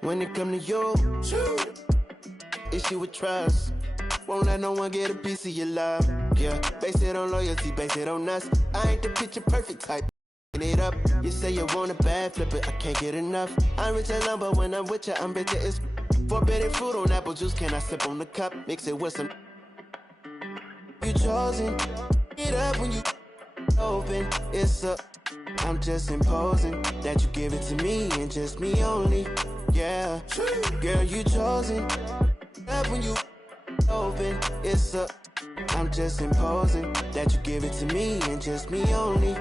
When it come to you, issue with trust. Won't let no one get a piece of your love. Yeah, base it on loyalty, base it on us. I ain't the picture perfect type. It up. You say you want a bad, flip it, I can't get enough. I'm rich alone, but when I'm with you, I'm bitter. It's forbidden fruit on apple juice. Can I sip on the cup? Mix it with some. You chosen. Get up when you open. It's a. I'm just imposing that you give it to me and just me only. Yeah, girl, you chosen. Up when you open. It's a. I'm just imposing that you give it to me and just me only.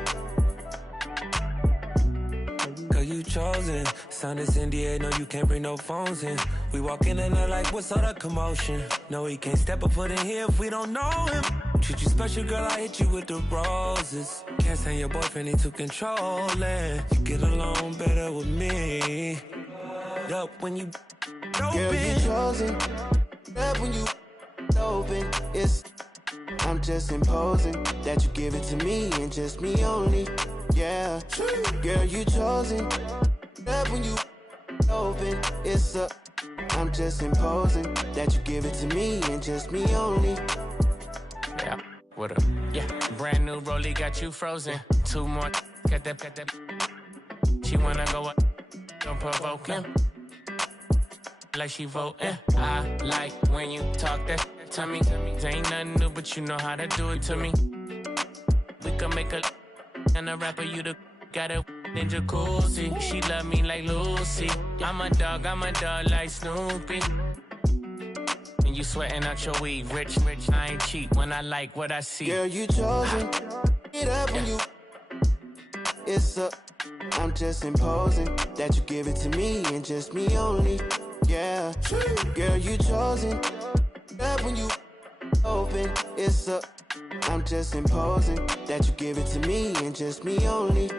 You chosen. Sound is NDA, no, you can't bring no phones in. We walk in and they're like, what's all the commotion? No, he can't step a foot in here if we don't know him. Treat you special, girl, I hit you with the roses. Can't stand your boyfriend, he too controlling. You get along better with me. Up when you open. Girl, you chosen. Up when you open. It's. I'm just imposing that you give it to me and just me only. Yeah, girl, you chosen. Up when you open. It's a. I'm just imposing that you give it to me and just me only. Yeah, what up? Yeah, brand new rollie got you frozen. Two more, got that. She wanna go up, don't provoke him. Like she voting. I like when you talk that to me. Ain't nothing new, but you know how to do it to me. We can make a. And a rapper, you the got a in jacuzzi. She love me like Lucy. I'm a dog like Snoopy. And you sweating out your weed, rich, I ain't cheap when I like what I see. Girl, you chosen. Get up when you. It's a. I'm just imposing that you give it to me and just me only. Yeah, girl, you chosen. Up when you open. It's a. I'm just imposing that you give it to me and just me only.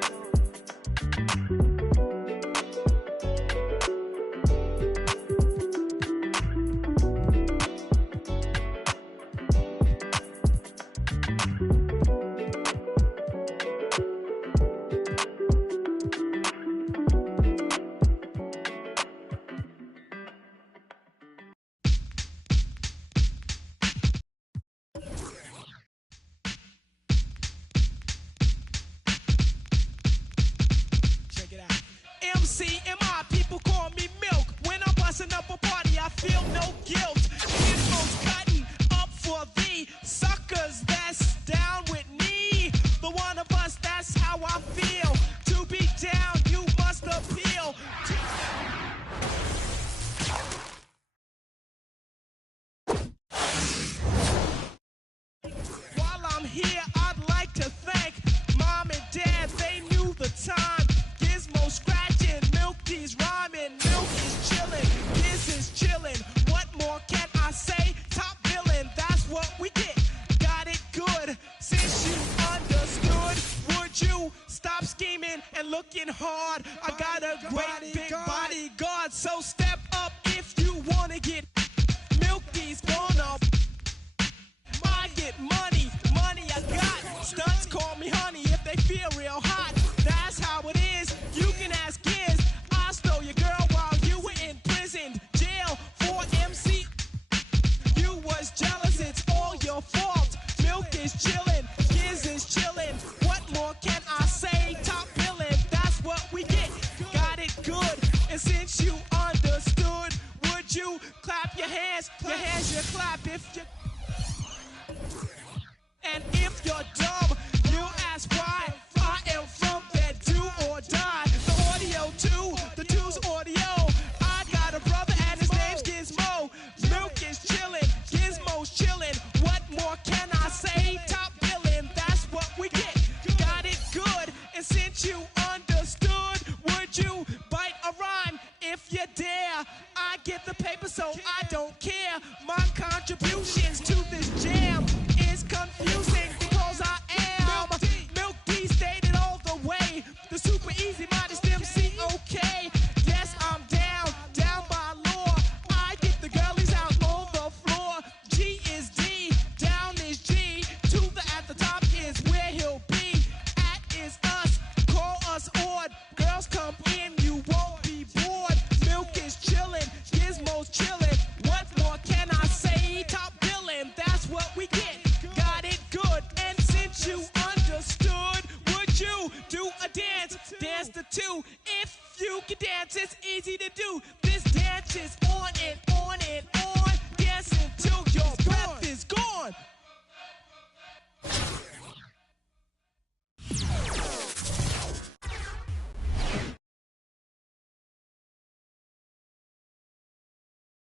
Milk is chillin', Gizmo's chillin'. What more can I say? Top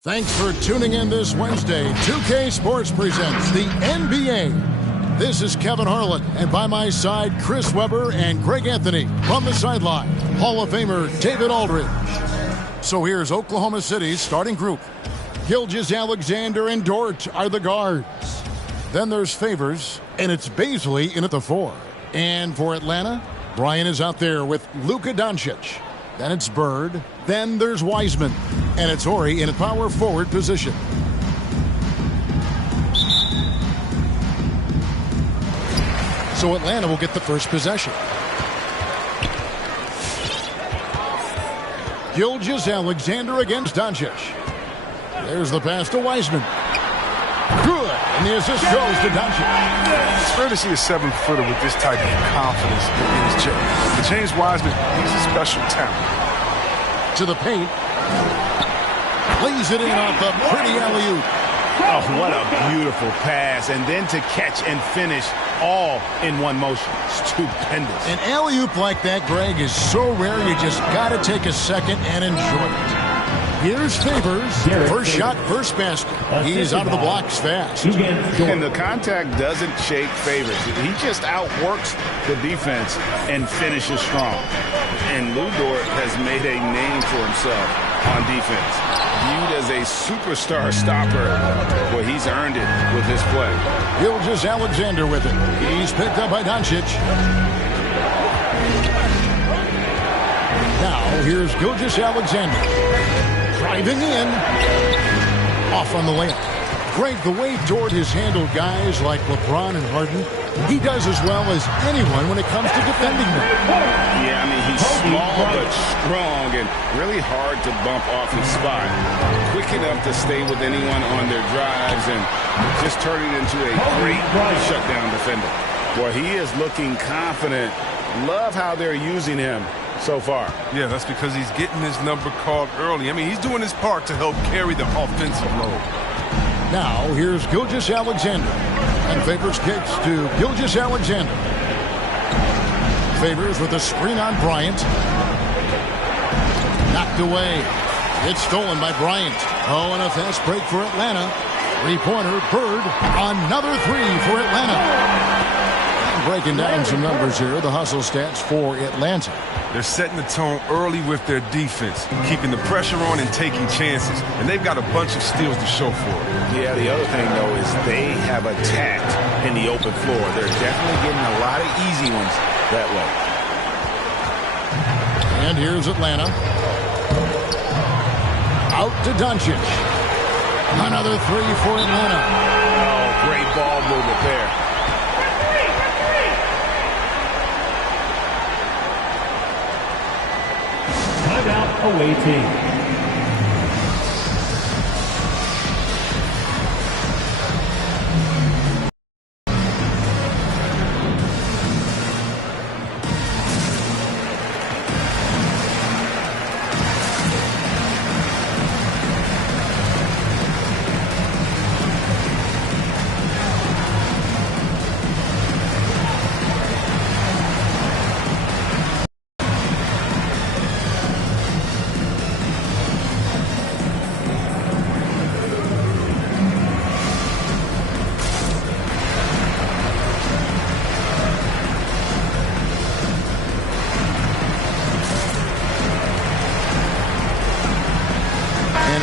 Thanks for tuning in this Wednesday. 2K Sports presents the NBA. This is Kevin Harlan, and by my side, Chris Webber and Greg Anthony. From the sideline, Hall of Famer David Aldridge. So here's Oklahoma City's starting group. Gilgeous-Alexander and Dort are the guards. Then there's Favors, and it's Baisley in at the 4. And for Atlanta, Brian is out there with Luka Doncic. Then it's Bird. Then there's Wiseman. And it's Horry in a power forward position. So Atlanta will get the first possession. Gilgeous-Alexander against Doncic. There's the pass to Wiseman. Good. And the assist goes to Doncic. It's rare to see a 7-footer with this type of confidence in his chest. But James Wiseman, he's a special talent. To the paint. Lays it in off the pretty alley-oop. Oh, what a beautiful pass. And then to catch and finish all in one motion. Stupendous. An alley-oop like that, Greg, is so rare you just got to take a second and enjoy it. Here's Favors. First shot, first basket. He's out of the blocks fast. And the contact doesn't shake Favors. He just outworks the defense and finishes strong. And Lou Dort has made a name for himself on defense. Viewed as a superstar stopper. Well, he's earned it with his play. Gilgeous-Alexander with it. He's picked up by Doncic. Now, here's Gilgeous-Alexander. Driving in. Off on the layup. Greg, the way Dort has handled guys like LeBron and Harden, he does as well as anyone when it comes to defending them. Yeah, I mean, he's small but strong and really hard to bump off his spot. Quick enough to stay with anyone on their drives and just turn it into a great shutdown defender. Boy, he is looking confident. Love how they're using him so far. Yeah, that's because he's getting his number called early. I mean, he's doing his part to help carry the offensive load. Now, here's Gilgeous-Alexander. And Favors kicks to Gilgeous-Alexander. Favors with a screen on Bryant. Knocked away. It's stolen by Bryant. Oh, and a fast break for Atlanta. Three-pointer, Bird. Another three for Atlanta. Breaking down some numbers here, the hustle stats for Atlanta. They're setting the tone early with their defense, keeping the pressure on and taking chances. And they've got a bunch of steals to show for it. Yeah, the other thing, though, is they have attacked in the open floor. They're definitely getting a lot of easy ones that way. And here's Atlanta. Out to Doncic. Another three for Atlanta. Oh, great ball movement there. Timeout away team.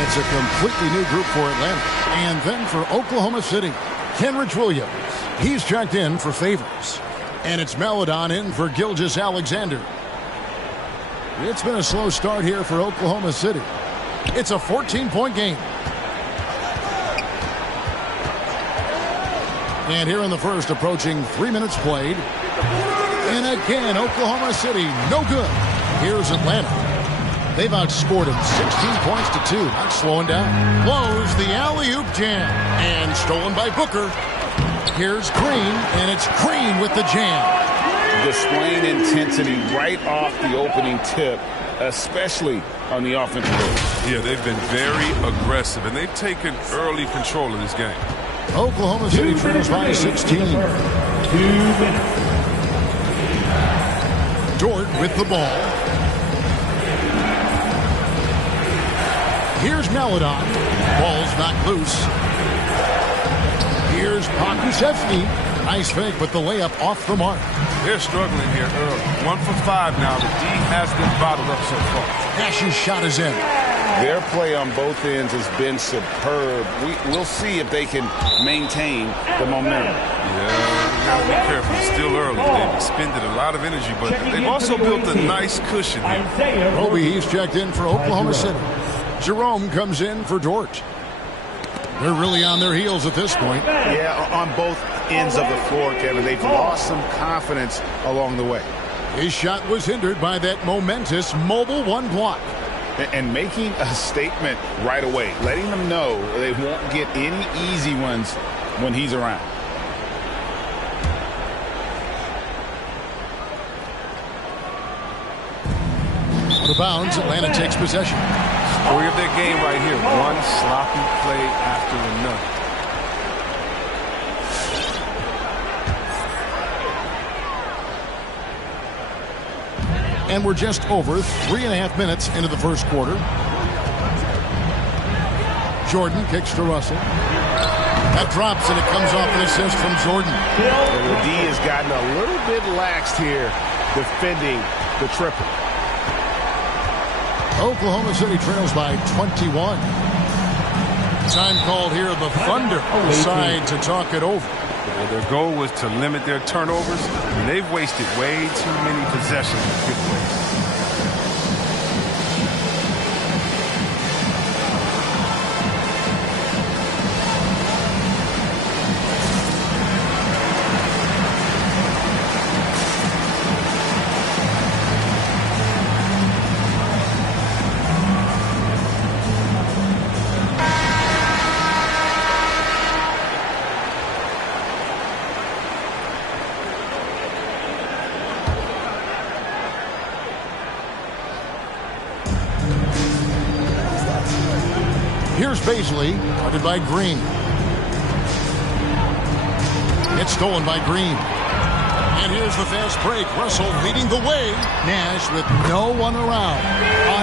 It's a completely new group for Atlanta. And then for Oklahoma City, Kenrich Williams. He's checked in for Favors. And it's Maladon in for Gilgeous-Alexander. It's been a slow start here for Oklahoma City. It's a 14-point game. And here in the first, approaching 3 minutes played. And again, Oklahoma City, no good. Here's Atlanta. They've outscored him 16 points to 2. Not slowing down. Blows the alley-oop jam. And stolen by Booker. Here's Green, and it's Green with the jam. Displaying intensity right off the opening tip, especially on the offensive end. Yeah, they've been very aggressive, and they've taken early control of this game. Oklahoma City trails by 16. 2 minutes. Dort with the ball. Here's Melodon. Ball's knocked loose. Here's Pokusevsky. Nice fake, but the layup off the mark. They're struggling here early. 1 for 5 now. The D has them bottled up so far. Nash's shot is in. Their play on both ends has been superb. We'll see if they can maintain the momentum. Yeah, you gotta be careful. It's still early. They've expended a lot of energy, but they've also built a nice cushion here. Roby, he's checked in for Oklahoma City. Jerome comes in for Dort. They're really on their heels at this point. Yeah, on both ends of the floor, Kevin. They've lost some confidence along the way. His shot was hindered by that momentous mobile one block. And making a statement right away, letting them know they won't get any easy ones when he's around. Out of bounds, Atlanta takes possession. Story of their game right here. One sloppy play after another. And we're just over 3.5 minutes into the first quarter. Jordan kicks to Russell. That drops, and it comes off an assist from Jordan. And the D has gotten a little bit laxed here defending the triple. Oklahoma City trails by 21. Time called here. The Thunder decide to talk it over. Well, their goal was to limit their turnovers, and they've wasted way too many possessions with good plays. Here's Baisley, guarded by Green. It's stolen by Green. And here's the fast break. Russell leading the way. Nash with no one around.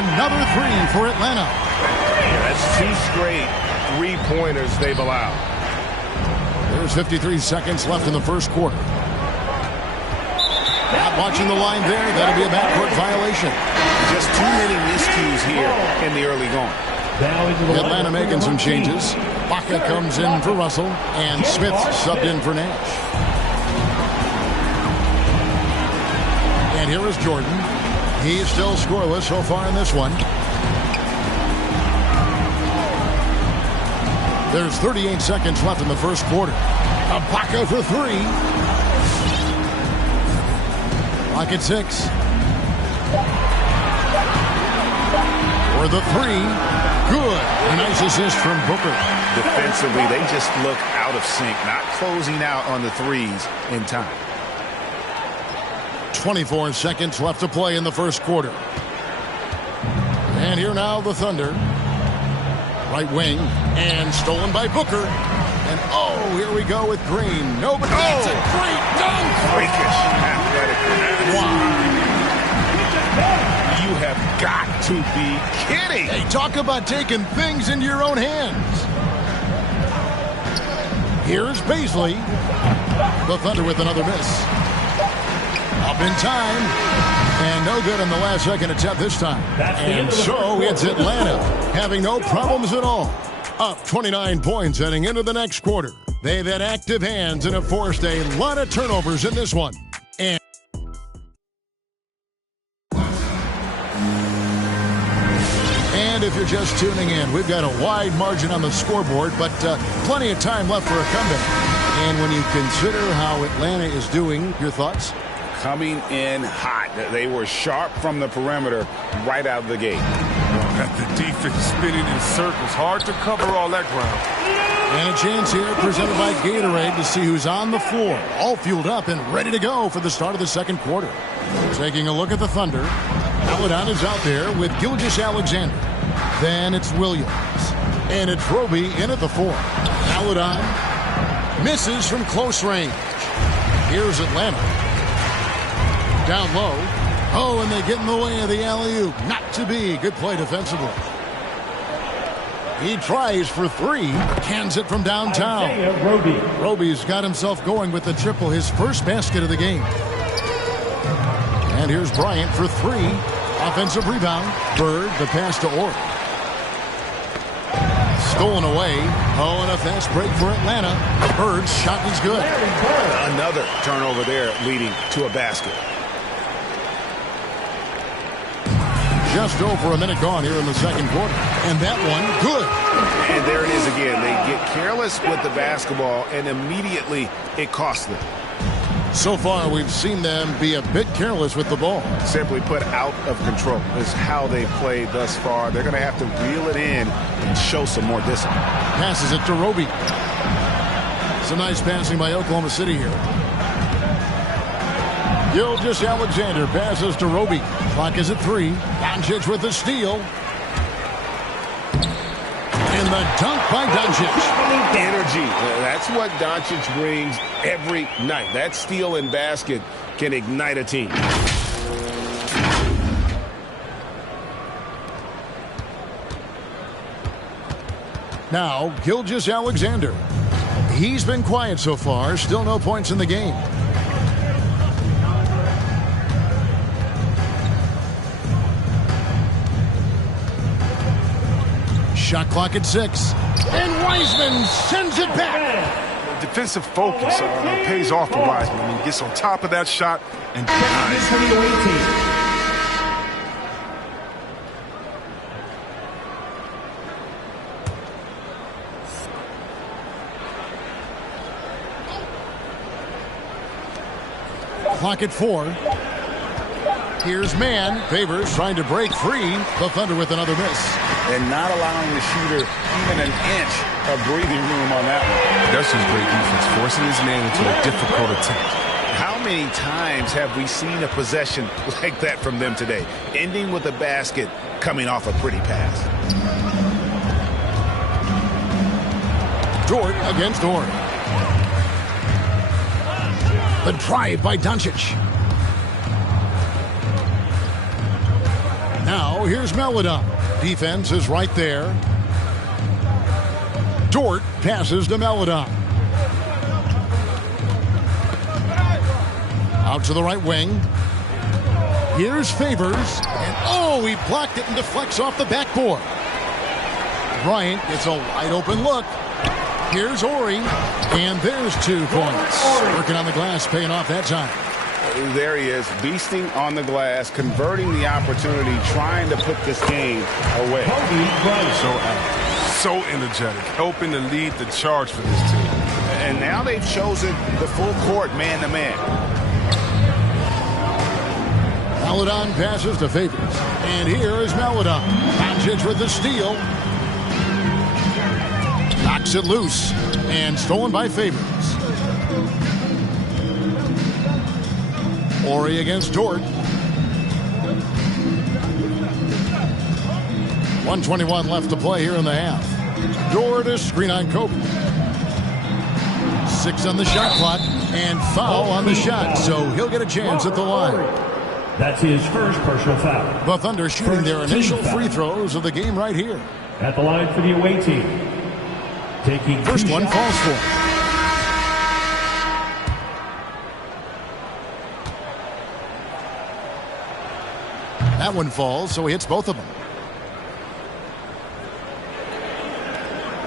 Another three for Atlanta. Yeah, that's 2 straight three-pointers they've allowed. There's 53 seconds left in the first quarter. Not watching the line there. That'll be a backcourt violation. Just too many miscues here in the early going. Atlanta making some changes. Baca comes in for Russell, and Smith subbed in for Nash. And here is Jordan. He's still scoreless so far in this one. There's 38 seconds left in the first quarter. Baca for three. Clock at 6. For the three. Good. A nice assist from Booker. Defensively, they just look out of sync, not closing out on the threes in time. 24 seconds left to play in the first quarter. And here now the Thunder. Right wing. And stolen by Booker. And oh, here we go with Green. Nobody. That's a great dunk. Freakish athletic. Wow. You have got to be kidding. Hey, talk about taking things into your own hands. Here's Baisley. The Thunder with another miss. Up in time. And no good on the last second attempt this time. And so it's Atlanta having no problems at all. Up 29 points heading into the next quarter. They've had active hands and have forced a lot of turnovers in this one. And if you're just tuning in, we've got a wide margin on the scoreboard, but plenty of time left for a comeback. And when you consider how Atlanta is doing, your thoughts? Coming in hot. They were sharp from the perimeter right out of the gate. Got the defense spinning in circles. Hard to cover all that ground. And a chance here presented by Gatorade to see who's on the floor. All fueled up and ready to go for the start of the second quarter. Taking a look at the Thunder. Paladon is out there with Gilgeous-Alexander. Then it's Williams. And it's Roby in at the 4. Paladon misses from close range. Here's Atlanta. Down low. Oh, and they get in the way of the alley-oop. Not to be. Good play defensively. He tries for three. Cans it from downtown. Roby's got himself going with the triple, his first basket of the game. And here's Bryant for three. Offensive rebound. Bird, the pass to Orr. Stolen away. Oh, and a fast break for Atlanta. Bird's shot is good. Another turnover there leading to a basket. Just over a minute gone here in the second quarter. And that one, good. And there it is again. They get careless with the basketball, and immediately it costs them. So far, we've seen them be a bit careless with the ball. Simply put, out of control is how they've played thus far. They're going to have to reel it in and show some more discipline. Passes it to Roby. Some nice passing by Oklahoma City here. Gilgeous-Alexander passes to Roby. Clock is at 3. Doncic with the steal. And the dunk by Doncic. Energy. That's what Doncic brings every night. That steal and basket can ignite a team. Now, Gilgeous-Alexander. He's been quiet so far. Still no points in the game. Shot clock at 6. And Wiseman sends it back. Defensive focus pays off for Wiseman. I mean, he gets on top of that shot and denies. Clock at 4. Here's Mann. Favors trying to break free. The Thunder with another miss. And not allowing the shooter even an inch of breathing room on that one. That's just great defense, forcing his man into a difficult attempt. How many times have we seen a possession like that from them today? Ending with a basket, coming off a pretty pass. Dort against Orr. The drive by Doncic. Now here's Melodon. Defense is right there. Dort passes to Melodon. Out to the right wing. Here's Favors. And oh, he blocked it and deflects off the backboard. Bryant gets a wide open look. Here's Horry. And there's 2 points. Working on the glass, paying off that time. There he is, beasting on the glass, converting the opportunity, trying to put this game away. So energetic, helping to lead the charge for this team. And now they've chosen the full court man-to-man. Melodon passes to Favors. And here is Melodon. Doncic with the steal. Knocks it loose. And stolen by Favors. Horry against Dort. 1:21 left to play here in the half. Dort is screen on Kobe. 6 on the shot clock and foul on the shot, so he'll get a chance at the line. That's his first personal foul. The Thunder shooting their initial free throws of the game right here. At the line for the away team. Taking first one falls for him. That one falls, so he hits both of them.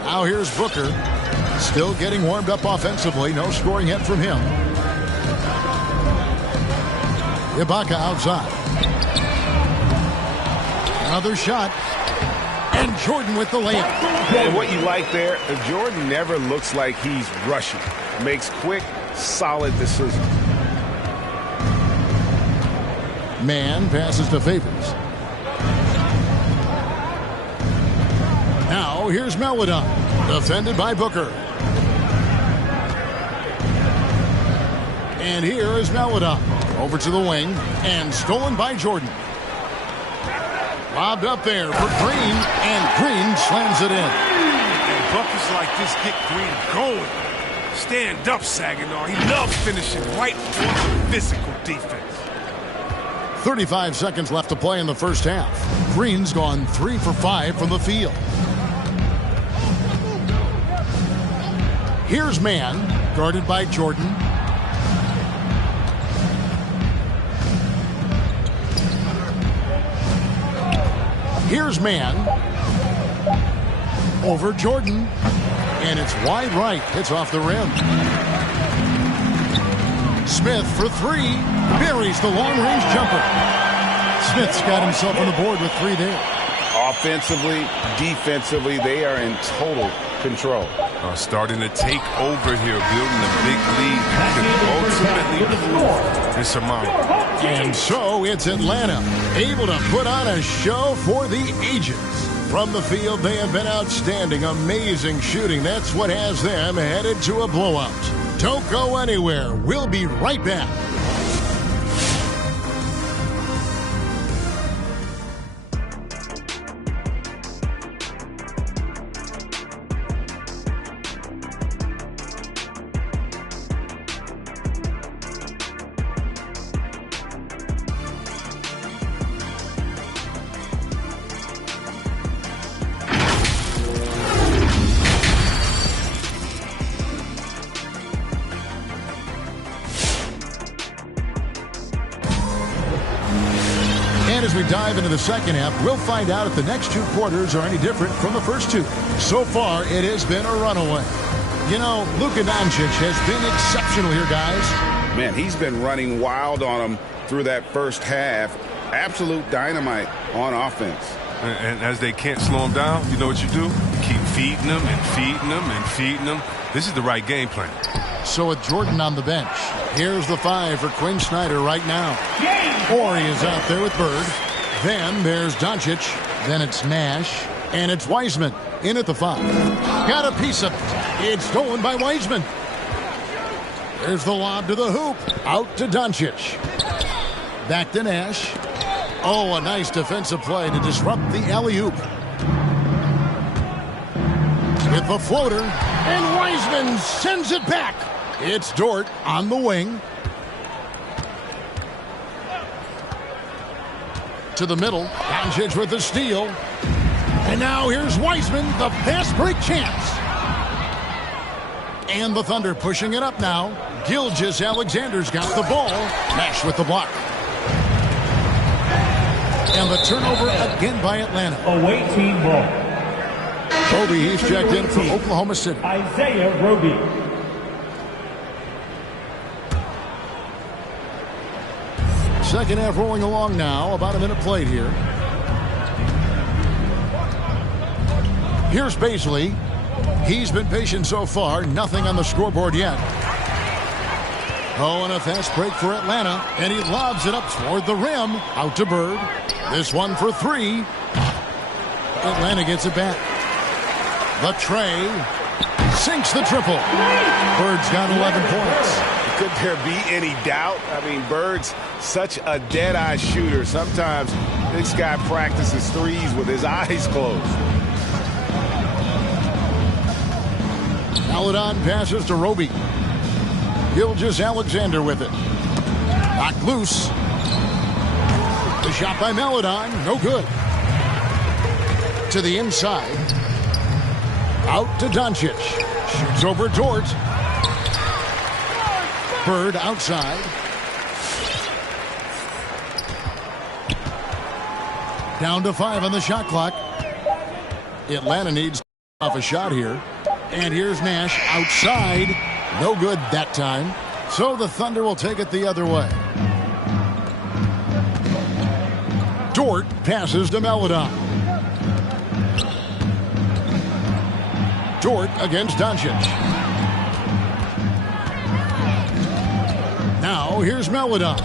Now here's Booker. Still getting warmed up offensively. No scoring yet from him. Ibaka outside. Another shot. And Jordan with the layup. And what you like there, Jordan never looks like he's rushing. Makes quick, solid decisions. Mann passes to Favors. Now here's Melodon. Defended by Booker. And here is Melodon. Over to the wing. And stolen by Jordan. Lobbed up there for Green. And Green slams it in. And buckets like this get Green going. Stand up, Saginaw. He loves finishing right on physical defense. 35 seconds left to play in the first half. Green's gone 3 for 5 from the field. Here's man, guarded by Jordan. Here's man. Over Jordan. And it's wide right. Hits off the rim. Smith for three. Buries the long-range jumper. Smith's got himself on the board with 3 there. Offensively, defensively, they are in total control. Starting to take over here, building a big lead that can ultimately prove insurmountable. And so it's Atlanta, able to put on a show for the ages. From the field, they have been outstanding, amazing shooting. That's what has them headed to a blowout. Don't go anywhere. We'll be right back. As we dive into the second half, we'll find out if the next 2 quarters are any different from the first 2. So far, it has been a runaway. You know, Luka Doncic has been exceptional here, guys. Man, he's been running wild on them through that first half. Absolute dynamite on offense. And as they can't slow him down, you know what you do? You keep feeding them and feeding them and feeding them. This is the right game plan. So with Jordan on the bench, here's the 5 for Quinn Snyder right now. Horry is out there with Bird. Then there's Doncic. Then it's Nash. And it's Wiseman in at the 5. Got a piece of it. It's stolen by Wiseman. There's the lob to the hoop. Out to Doncic. Back to Nash. Oh, a nice defensive play to disrupt the alley-oop. With the floater. And Wiseman sends it back. It's Dort on the wing. To the middle. Doncic with the steal. And now here's Wiseman, the fast break chance. And the Thunder pushing it up now. Gilgeous-Alexander's got the ball. Nash with the block. And the turnover again by Atlanta. Away team ball. Roby, he's checked in for Oklahoma City. Isaiah Roby. Second half rolling along now. About a minute played here. Here's Baisley. He's been patient so far. Nothing on the scoreboard yet. Oh, and a fast break for Atlanta. And he lobs it up toward the rim. Out to Bird. This one for 3. Atlanta gets it back. The tray. Sinks the triple. Bird's got 11 points. Could there be any doubt? I mean, Bird's such a dead-eye shooter. Sometimes this guy practices threes with his eyes closed. Maledon passes to Roby. Gilgeous-Alexander with it. Knocked loose. The shot by Maledon. No good. To the inside. Out to Doncic. Shoots over Dort. Bird outside. Down to 5 on the shot clock. Atlanta needs off a shot here. And here's Nash outside. No good that time. So the Thunder will take it the other way. Dort passes to Maledon. Dort against Doncic. Now here's Maledon.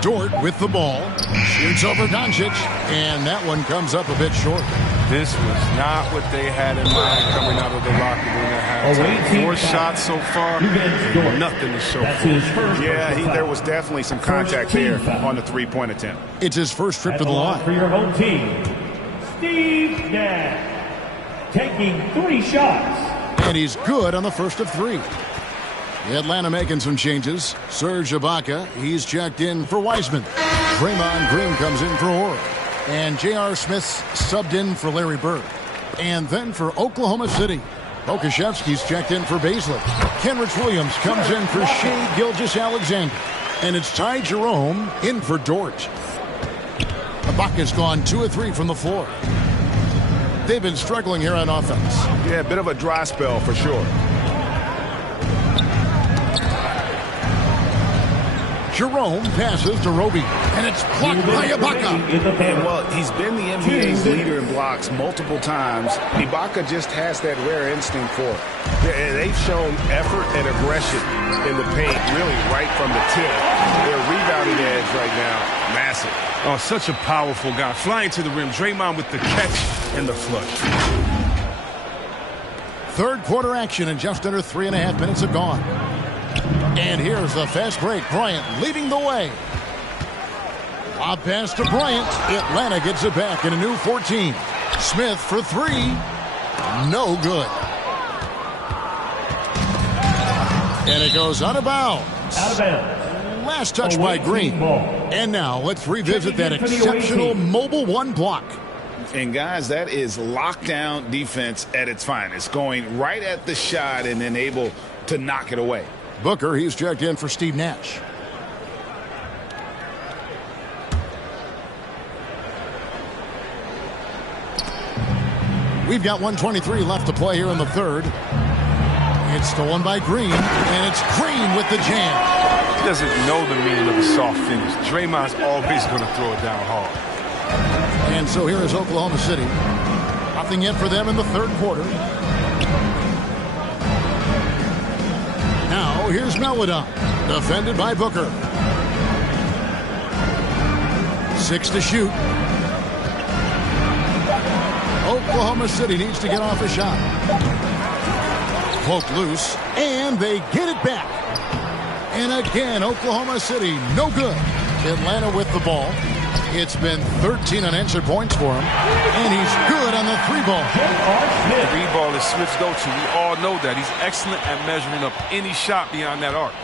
Dort with the ball. Shoots over Doncic. And that one comes up a bit short. This was not what they had in mind coming out of the locker room at halftime. 4 shots so far, nothing to show for it. Yeah, there was definitely some contact there on the three-point attempt. It's his first trip to the line. For your home team, Steve Nash, taking 3 shots. And he's good on the first of 3. Atlanta making some changes. Serge Ibaka, he's checked in for Wiseman. Draymond Green comes in for Horry. And J.R. Smith's subbed in for Larry Bird. And then for Oklahoma City, Okashevsky's checked in for Baisley. Kenrich Williams comes in for Shea Gilgeous-Alexander. And it's Ty Jerome in for Dort. Ibaka's gone 2 of 3 from the floor. They've been struggling here on offense. Yeah, a bit of a dry spell for sure. Jerome passes to Roby, and it's blocked by Ibaka. Well, he's been the NBA's leader in blocks multiple times. Ibaka just has that rare instinct for it. They've shown effort and aggression in the paint, really right from the tip. Their rebounding edge right now, massive. Oh, such a powerful guy. Flying to the rim. Draymond with the catch and the flush. Third quarter action, and just under 3.5 minutes have gone. And here's the fast break. Bryant leading the way. A pass to Bryant. Atlanta gets it back in a new 14. Smith for 3. No good. And it goes out of bounds. Out of bounds. Last touch by Green. And now let's revisit that exceptional mobile 1 block. And guys, that is lockdown defense at its finest. Going right at the shot and then able to knock it away. Booker, he's checked in for Steve Nash. We've got 1:23 left to play here in the third. It's stolen by Green, and it's Green with the jam. He doesn't know the meaning of a soft finish. Draymond's always going to throw it down hard. And so here is Oklahoma City. Nothing yet for them in the third quarter. Now here's Melodon, defended by Booker. 6 to shoot. Oklahoma City needs to get off a shot. Poke loose, and they get it back. And again, Oklahoma City, no good. Atlanta with the ball. It's been 13 unanswered points for him, and he's good on the 3-ball. The 3-ball is Smith's go-to. We all know that. He's excellent at measuring up any shot beyond that arc.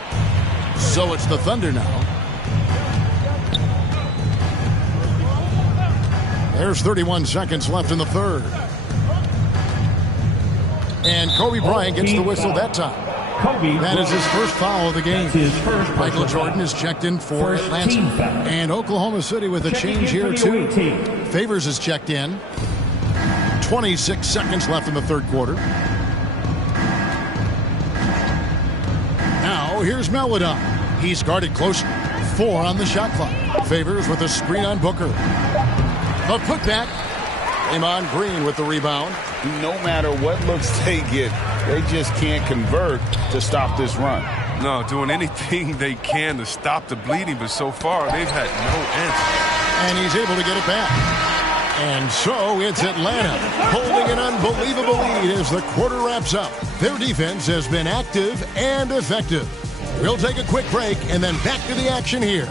So it's the Thunder now. There's 31 seconds left in the third. And Kobe Bryant gets the whistle that time. That is his first foul of the game. Michael Jordan is checked in for Atlanta. And Oklahoma City with a change here too. Favors is checked in. 26 seconds left in the third quarter. Now here's Melodon. He's guarded close. 4 on the shot clock. Favors with a screen on Booker. The putback. Draymond Green with the rebound. No matter what looks they get, they just can't convert to stop this run. No, doing anything they can to stop the bleeding, but so far they've had no answer. And he's able to get it back. And so it's Atlanta holding an unbelievable lead as the quarter wraps up. Their defense has been active and effective. We'll take a quick break and then back to the action here.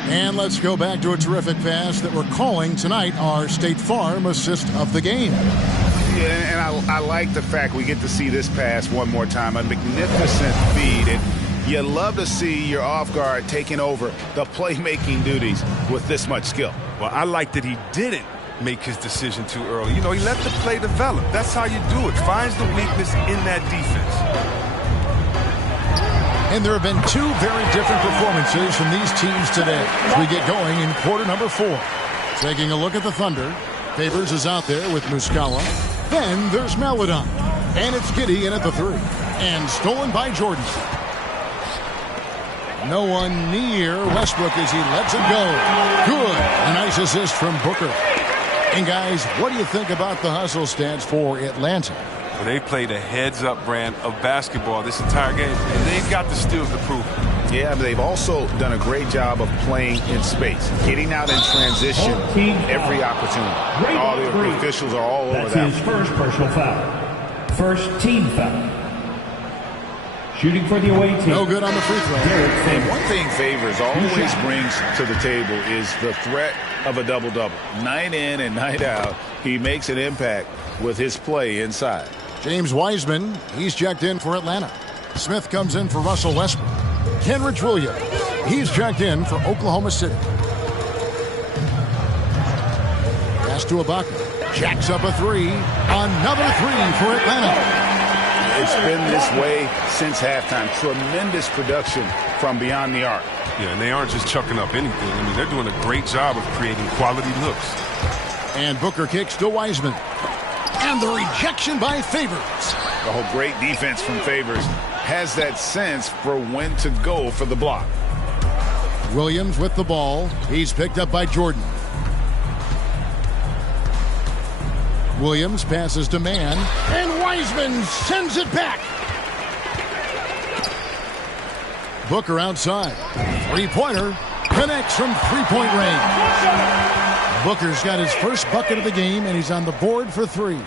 And let's go back to a terrific pass that we're calling tonight our State Farm assist of the game. Yeah, and I like the fact we get to see this pass one more time. A magnificent feed. And you love to see your off guard taking over the playmaking duties with this much skill. Well, I like that he didn't make his decision too early. You know, he let the play develop. That's how you do it. Finds the weakness in that defense. And there have been 2 very different performances from these teams today as we get going in quarter number 4. Taking a look at the Thunder. Favors is out there with Muscala. Then there's Melodon. And it's Giddey in at the 3. And stolen by Jordan. No one near Westbrook as he lets it go. Good. A nice assist from Booker. And guys, what do you think about the hustle stats for Atlanta? Well, they played a heads-up brand of basketball this entire game, and they've got the steals to prove it. Yeah, but they've also done a great job of playing in space, getting out in transition every opportunity. All the officials are all over that. That's his first personal foul. First team foul. Shooting for the away team. No good on the free throw. And one thing Favors always brings to the table is the threat of a double-double. Night in and night out, he makes an impact with his play inside. James Wiseman, he's checked in for Atlanta. Smith comes in for Russell Westbrook. Kenrich Williams, he's checked in for Oklahoma City. Pass to Ibaka. Jacks up a three. Another three for Atlanta. It's been this way since halftime. Tremendous production from beyond the arc. Yeah, and they aren't just chucking up anything. I mean, they're doing a great job of creating quality looks. And Booker kicks to Wiseman. And the rejection by Favors. Oh, great defense from Favors. Has that sense for when to go for the block. Williams with the ball. He's picked up by Jordan. Williams passes to Mann. And Wiseman sends it back. Booker outside. Three-pointer. Connects from three-point range. Booker's got his first bucket of the game, and he's on the board for three.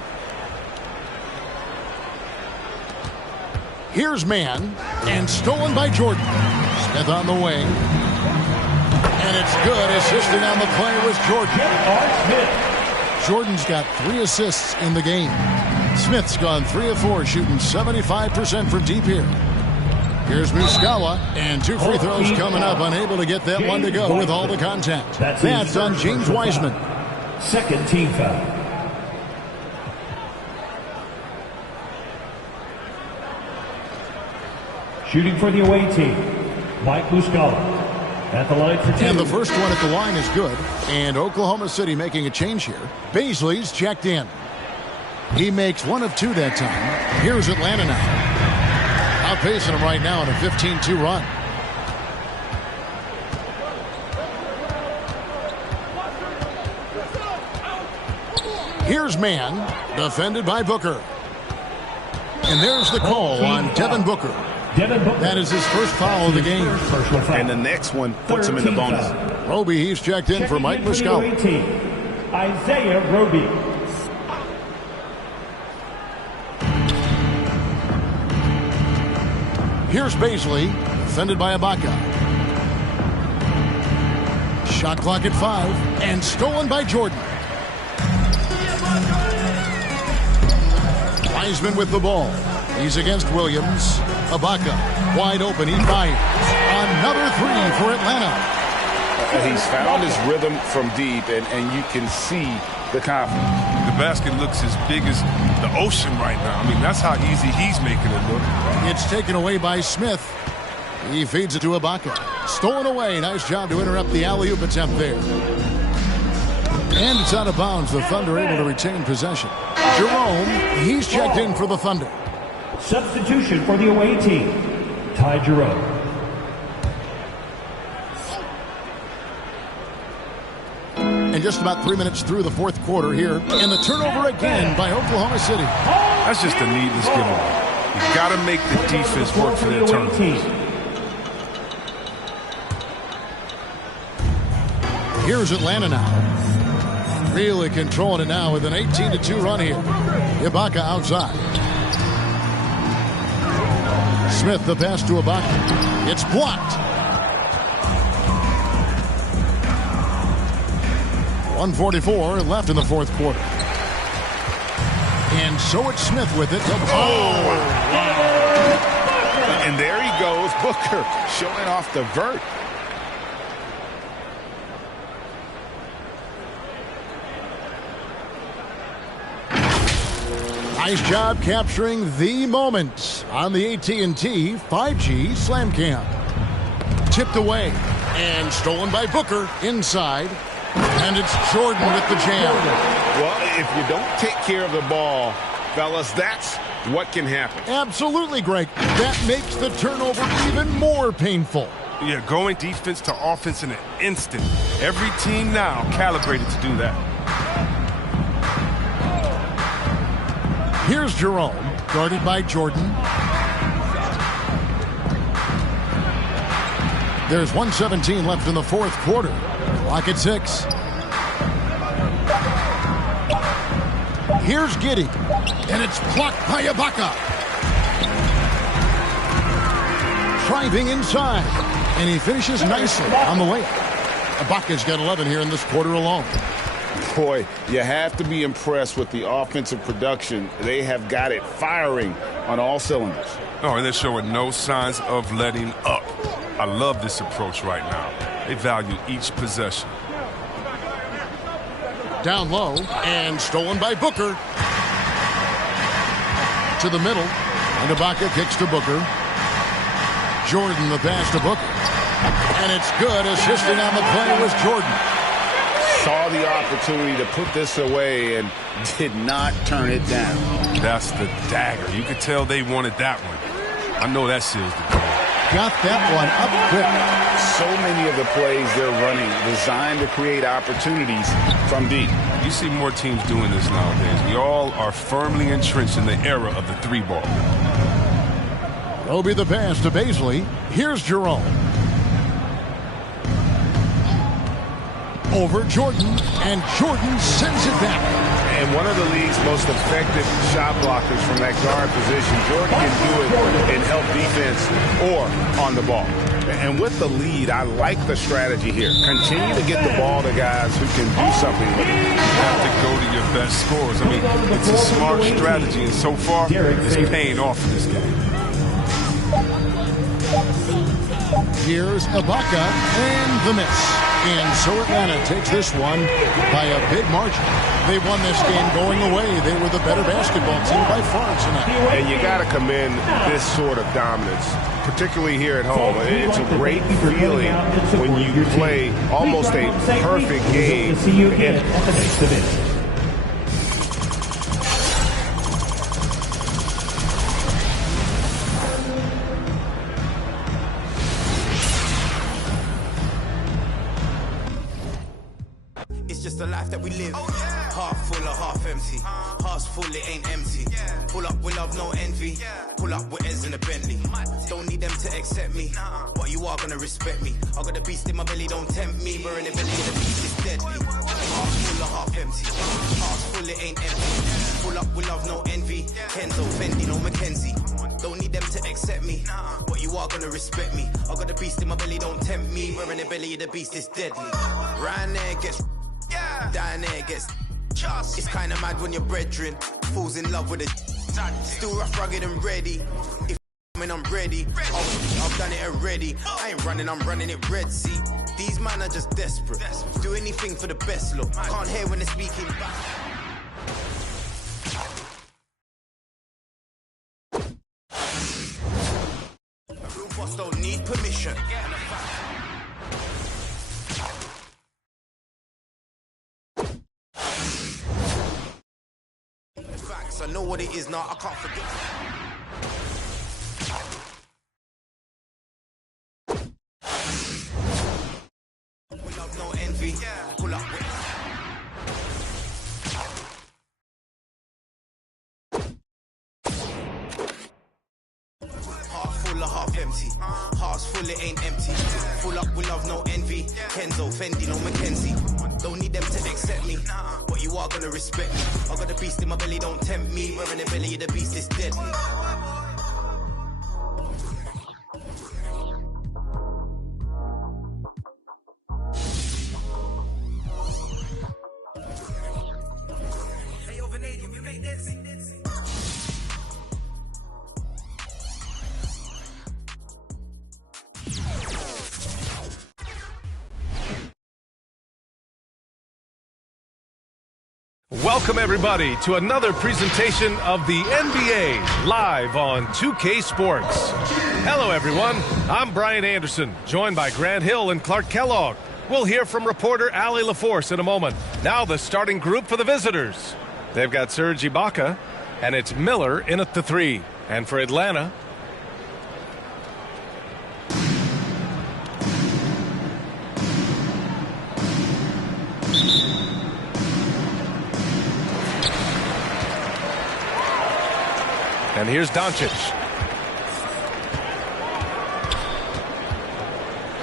Here's Mann, and stolen by Jordan. Smith on the wing. And it's good. Assisting on the play was Jordan. Jordan's got 3 assists in the game. Smith's gone 3 of 4, shooting 75% from deep here. Here's Muscala, and 2 free throws coming up. Unable to get that one to go with all the contact. That's on James Wiseman. Second team foul. Shooting for the away team, Mike Muscala. At the line for 2. And the first one at the line is good. And Oklahoma City making a change here. Baisley's checked in. He makes 1 of 2 that time. Here's Atlanta now. Outpacing them right now in a 15-2 run. Here's Mann, defended by Booker. And there's the call on Devin Booker. That is his first foul of the game. And the next one puts him in the bonus. Roby, he's checked in for Mike Muscala. Isaiah Roby. Here's Baisley, defended by Ibaka. Shot clock at 5, and stolen by Jordan. Wiseman with the ball. He's against Williams. Ibaka, wide open, he fires. Another 3 for Atlanta. He's found his rhythm from deep, and you can see the confidence. The basket looks as big as the ocean right now. I mean, that's how easy he's making it look. It's taken away by Smith. He feeds it to Ibaka. Stolen away. Nice job to interrupt the alley-oop attempt there. And it's out of bounds. The Thunder able to retain possession. Jerome, he's checked in for the Thunder. Substitution for the away team, Ty Jerome. And just about 3 minutes through the fourth quarter here. And the turnover again by Oklahoma City. That's just a needless giveaway. You got to make the defense work for their turnovers. Here's Atlanta now. Really controlling it now with an 18-2 run here. Ibaka outside. Smith the pass to Ibaka. It's blocked. 1:44 left in the fourth quarter. And so it's Smith with it. Oh! And there he goes, Booker, showing off the vert. Nice job capturing the moment on the AT&T 5G Slam Cam. Tipped away and stolen by Booker inside. And it's Jordan with the jam. Well, if you don't take care of the ball, fellas, that's what can happen. Absolutely, Greg. That makes the turnover even more painful. Yeah, going defense to offense in an instant. Every team now calibrated to do that. Here's Jerome, guarded by Jordan. There's 1:17 left in the fourth quarter. Clock at 6. Here's Giddey, and it's blocked by Ibaka. Driving inside, and he finishes nicely on the way. Ibaka's got 11 here in this quarter alone. Boy, you have to be impressed with the offensive production. They have got it firing on all cylinders. Oh, and they're showing no signs of letting up. I love this approach right now. They value each possession. Down low and stolen by Booker. To the middle. And Ibaka kicks to Booker. Jordan the pass to Booker. And it's good. Assisting on the play was Jordan. Saw the opportunity to put this away and did not turn it down. That's the dagger. You could tell they wanted that one. I know that seals the deal. Got that one up quick. So many of the plays they're running designed to create opportunities from deep. You see more teams doing this nowadays. We all are firmly entrenched in the era of the 3-ball. Roby the pass to Baisley. Here's Jerome. Over Jordan, and Jordan sends it back. And one of the league's most effective shot blockers from that guard position. Jordan can do it in help defense or on the ball. And with the lead, I like the strategy here. Continue to get the ball to guys who can do something with it. You have to go to your best scorers. I mean, it's a smart strategy, and so far, it's paying off in this game. Here's Ibaka, and the miss. And so Atlanta takes this one by a big margin. They won this game going away. They were the better basketball team by far tonight. And you got to commend this sort of dominance, particularly here at home. It's a great feeling when you play almost a perfect game. The life that we live, half full or half empty. Hearts full, it ain't empty. Pull up with love, no envy. Pull up with Eds in a Bentley. Don't need them to accept me, but you are gonna respect me. I got a beast in my belly, don't tempt me. We're in the belly, the beast is deadly. Half full or half empty. Hearts full, it ain't empty. Pull up with love, no envy. Kenzo, Fendi, no Mackenzie. Don't need them to accept me, but you are gonna respect me. I got a beast in my belly, don't tempt me. We're in the belly, the beast is deadly. Right there gets down there gets it's kinda mad when your brethren falls in love with it. Still rough, rugged and ready. If I'm ready, I've done it already. I ain't running, I'm running it Red Sea. These men are just desperate. Do anything for the best look. Can't hear when they're speaking back. A real boss don't need permission. Facts, I know what it is now, I can't forget. Pull up, no envy. Pull up with half full or half empty. Hearts full, it ain't empty. Full up with love, no envy. Kenzo, Fendi, no Mackenzie. Don't need them to accept me, but you are gonna respect me. I got a beast in my belly, don't tempt me. We're in the belly, the beast is deadly. Welcome, everybody, to another presentation of the NBA live on 2K Sports. Hello, everyone. I'm Brian Anderson, joined by Grant Hill and Clark Kellogg. We'll hear from reporter Allie LaForce in a moment. Now the starting group for the visitors. They've got Serge Ibaka, and it's Miller in at the 3. And for Atlanta, and here's Doncic.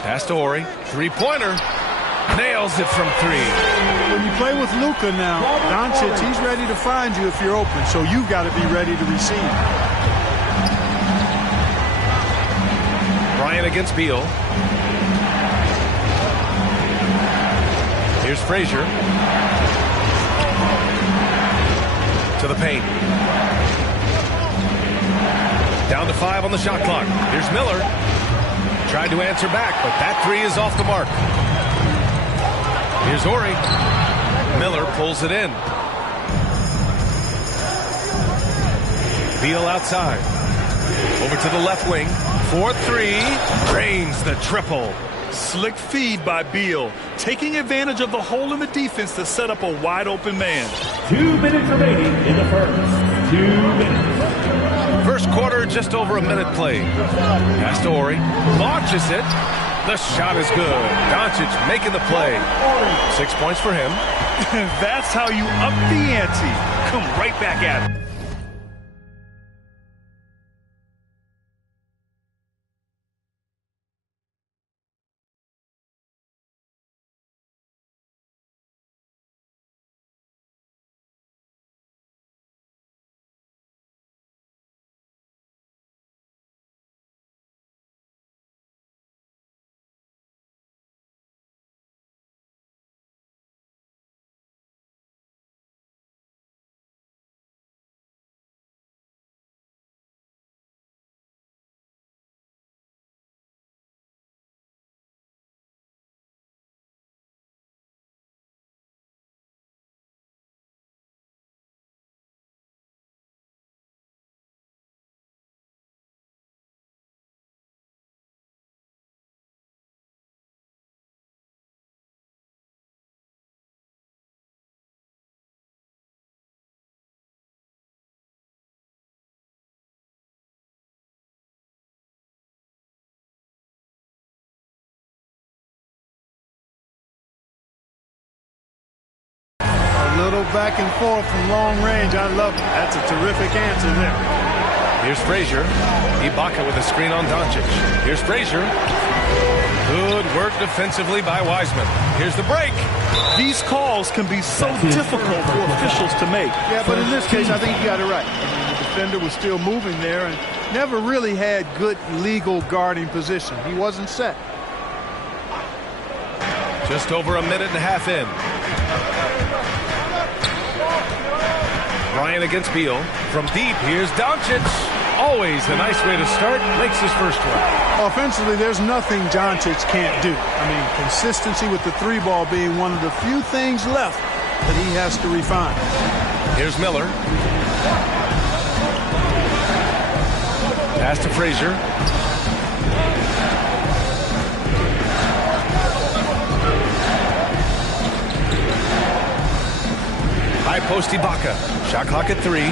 Pass to Ori. Three-pointer. Nails it from 3. When you play with Luka now, Doncic, he's ready to find you if you're open, so you've got to be ready to receive. Bryant against Beal. Here's Frazier. To the paint. Down to 5 on the shot clock. Here's Miller. Tried to answer back, but that 3 is off the mark. Here's Ori. Miller pulls it in. Beal outside. Over to the left wing. 4-3. Drains the triple. Slick feed by Beal, taking advantage of the hole in the defense to set up a wide-open man. 2 minutes remaining in the first. 2 minutes. First quarter, just over a minute played. Pass to Ori. Launches it. The shot is good. Doncic making the play. 6 points for him. That's how you up the ante. Come right back at it. A little back and forth from long range. I love it. That's a terrific answer there. Here's Frazier. Ibaka with a screen on Doncic. Here's Frazier. Good work defensively by Wiseman. Here's the break. These calls can be so difficult for officials to make. Yeah, but in this case, I think you got it right. I mean, the defender was still moving there and never really had good legal guarding position. He wasn't set. Just over a minute and a half in. Bryant against Beal. From deep, here's Doncic. Always a nice way to start. Makes his first one. Offensively, there's nothing Doncic can't do. I mean, consistency with the three ball being one of the few things left that he has to refine. Here's Miller. Pass to Frazier. High post Ibaka. Shot clock at 3.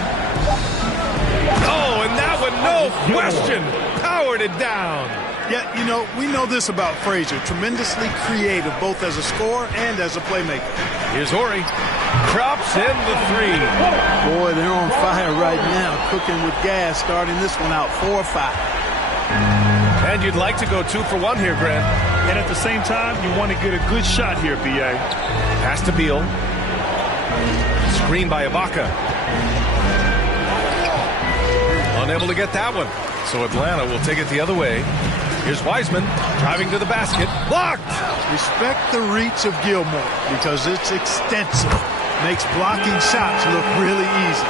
Oh, and that one, no question, powered it down. Yeah, you know, we know this about Frazier. Tremendously creative, both as a scorer and as a playmaker. Here's Ori. Crops in the 3. Boy, they're on fire right now, cooking with gas, starting this one out 4-5. And you'd like to go 2 for 1 here, Grant. And at the same time, you want to get a good shot here, B.A. Pass to Beal. Screen by Ibaka. Unable to get that one. So Atlanta will take it the other way. Here's Wiseman driving to the basket. Blocked! Respect the reach of Gilmore because it's extensive. Makes blocking shots look really easy.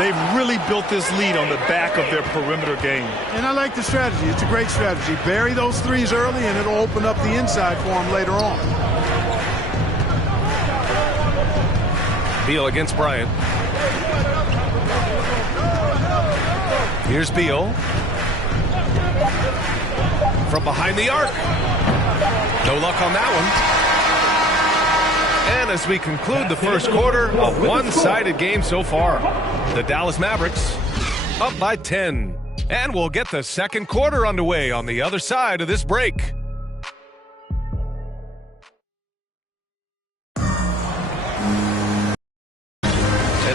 They've really built this lead on the back of their perimeter game. And I like the strategy. It's a great strategy. Bury those threes early and it'll open up the inside for them later on. Beal against Bryant. Here's Beal. From behind the arc. No luck on that one. And as we conclude the first quarter, a one-sided game so far. The Dallas Mavericks up by 10. And we'll get the second quarter underway on the other side of this break.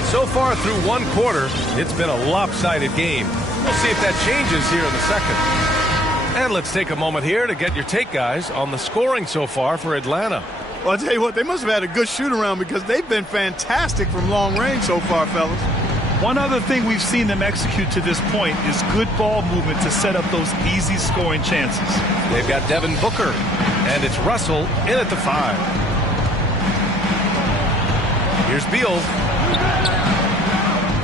So far through one quarter, it's been a lopsided game. We'll see if that changes here in the second. And let's take a moment here to get your take, guys, on the scoring so far for Atlanta. Well, I'll tell you what, they must have had a good shoot-around because they've been fantastic from long range so far, fellas. One other thing we've seen them execute to this point is good ball movement to set up those easy scoring chances. They've got Devin Booker, and it's Russell in at the 5. Here's Beal.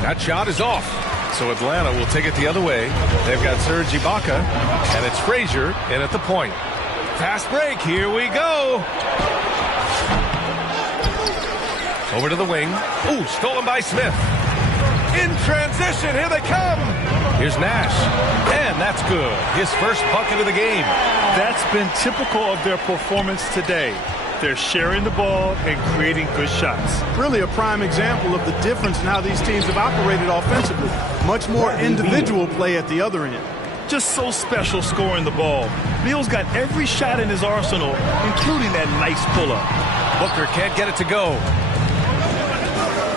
That shot is off. So Atlanta will take it the other way. They've got Serge Ibaka, and it's Frazier in at the point. Fast break, here we go. Over to the wing. Ooh, stolen by Smith. In transition, here they come. Here's Nash, and that's good. His first bucket of the game. That's been typical of their performance today. They're sharing the ball and creating good shots. Really a prime example of the difference in how these teams have operated offensively. Much more individual play at the other end. Just so special scoring the ball. Beal's got every shot in his arsenal, including that nice pull-up. Booker can't get it to go.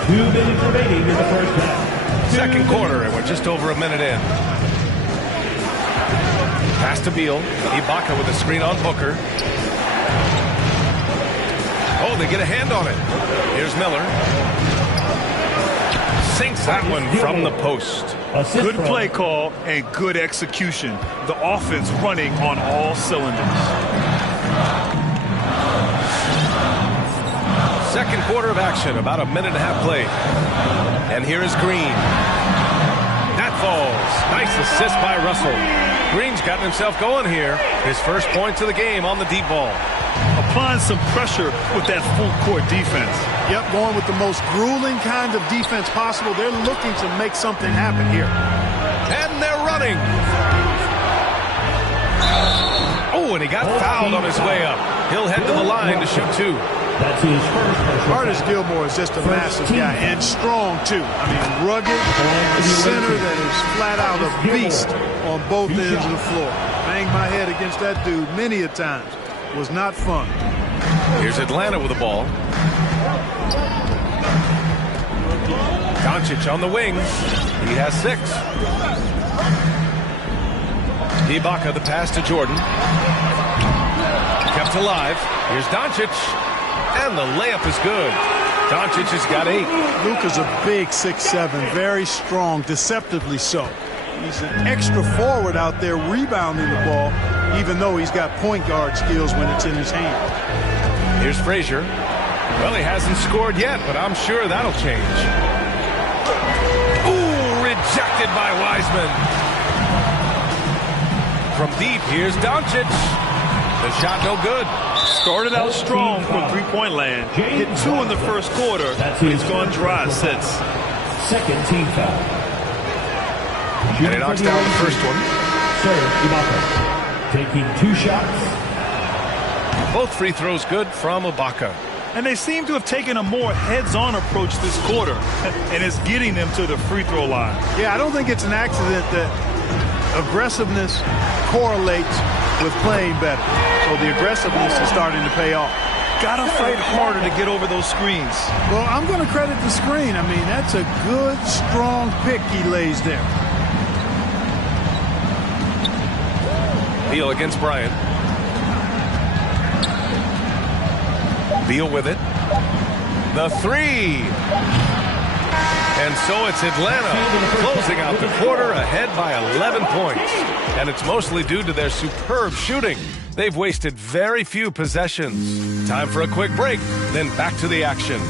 2 minutes remaining in the first half. Second quarter, and we're just over a minute in. Pass to Beal. Ibaka with a screen on Booker. Oh, they get a hand on it. Here's Miller. Sinks that one from the post. Good play call and good execution. The offense running on all cylinders. Second quarter of action, about a minute and a half played. And here is Green. That falls. Nice assist by Russell. Green's gotten himself going here. His first points of the game on the deep ball. Applying some pressure with that full court defense. Yep, going with the most grueling kind of defense possible. They're looking to make something happen here. And they're running. Oh, and he got fouled on his way up. He'll head to the line to shoot 2. That's his first. Artis Gilmore is just a massive guy and strong too. I mean, rugged, a center that is flat out a beast on both ends of the floor. Banged my head against that dude many a times. Was not fun. Here's Atlanta with the ball. Doncic on the wing. He has 6. Ibaka the pass to Jordan. Kept alive. Here's Doncic. And the layup is good. Doncic has got 8. Luka's a big 6'7", very strong, deceptively so. He's an extra forward out there rebounding the ball, even though he's got point guard skills when it's in his hand. Here's Frazier. Well, he hasn't scored yet, but I'm sure that'll change. Ooh, rejected by Wiseman. From deep, here's Doncic. The shot no good. Started out strong from three-point land. Hit 2 in the first quarter. He's gone dry since. Second team foul. And he knocks down the first one. Serge Ibaka taking 2 shots. Both free throws good from Ibaka. And they seem to have taken a more heads-on approach this quarter, and it's getting them to the free throw line. Yeah, I don't think it's an accident that aggressiveness correlates with playing better. So the aggressiveness is starting to pay off. Gotta fight harder to get over those screens. Well, I'm going to credit the screen. I mean, that's a good, strong pick he lays there. Beal against Bryant. Beal with it. The 3. And so it's Atlanta closing out the quarter ahead by 11 points. And it's mostly due to their superb shooting. They've wasted very few possessions. Time for a quick break, then back to the action.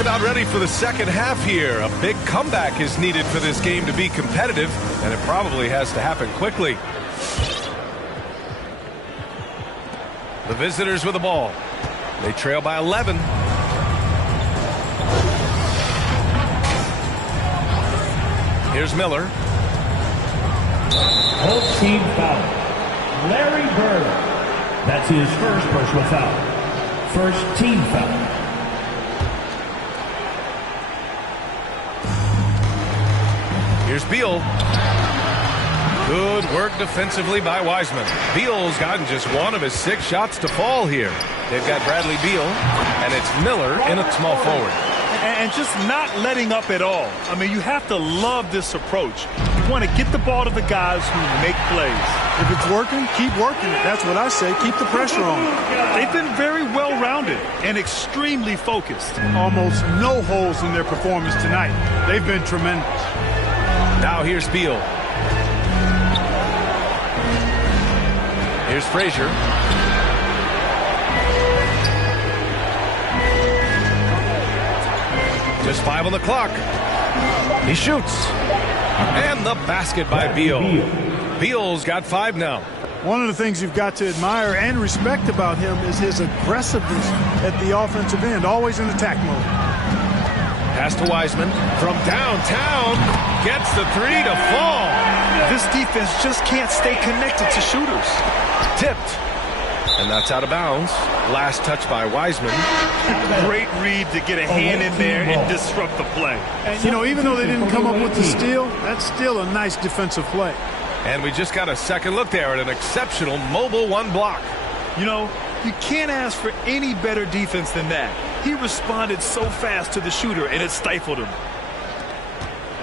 About ready for the second half here. A big comeback is needed for this game to be competitive, and it probably has to happen quickly. The visitors with the ball. They trail by 11. Here's Miller. Whole team foul. Larry Bird. That's his first personal foul. First team foul. Here's Beal. Good work defensively by Wiseman. Beal's gotten just 1 of his 6 shots to fall here. They've got Bradley Beal, and it's Miller in at small forward. And just not letting up at all. I mean, you have to love this approach. You want to get the ball to the guys who make plays. If it's working, keep working it. That's what I say. Keep the pressure on. They've been very well-rounded and extremely focused. Almost no holes in their performance tonight. They've been tremendous. Now here's Beal. Here's Frazier. Just 5 on the clock. He shoots. And the basket by Beal. Beal's got 5 now. One of the things you've got to admire and respect about him is his aggressiveness at the offensive end, always in attack mode. Pass to Wiseman from downtown. Gets the 3 to fall. This defense just can't stay connected to shooters. Tipped. And that's out of bounds. Last touch by Wiseman. Great read to get a hand in there and disrupt the play. And, you know, even though they didn't come up with the steal, that's still a nice defensive play. And we just got a second look there at an exceptional mobile 1 block. You know, you can't ask for any better defense than that. He responded so fast to the shooter, and it stifled him.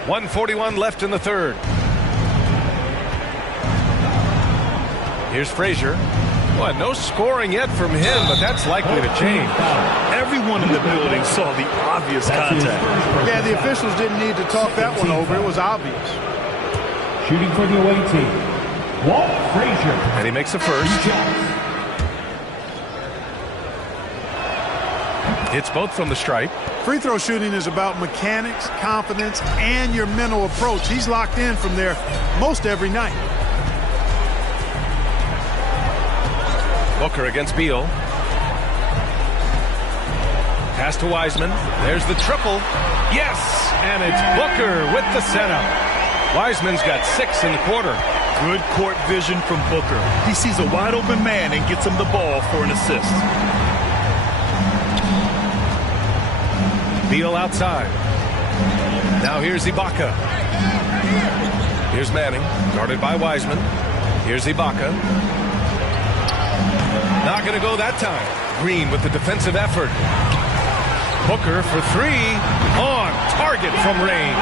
1:41 left in the third. Here's Frazier. Well, no scoring yet from him, but that's likely to change. Everyone in the building saw the obvious contact. Yeah, the officials didn't need to talk that one over. It was obvious. Shooting for the away team, Walt Frazier. And he makes a first. Hits both from the stripe. Free throw shooting is about mechanics, confidence, and your mental approach. He's locked in from there most every night. Booker against Beal. Pass to Wiseman. There's the triple. Yes! And it's Booker with the setup. Wiseman's got 6 in the quarter. Good court vision from Booker. He sees a wide open man and gets him the ball for an assist. Beal outside. Now here's Ibaka. Here's Manning, guarded by Wiseman. Here's Ibaka. Not going to go that time. Green with the defensive effort. Booker for 3. On target from range.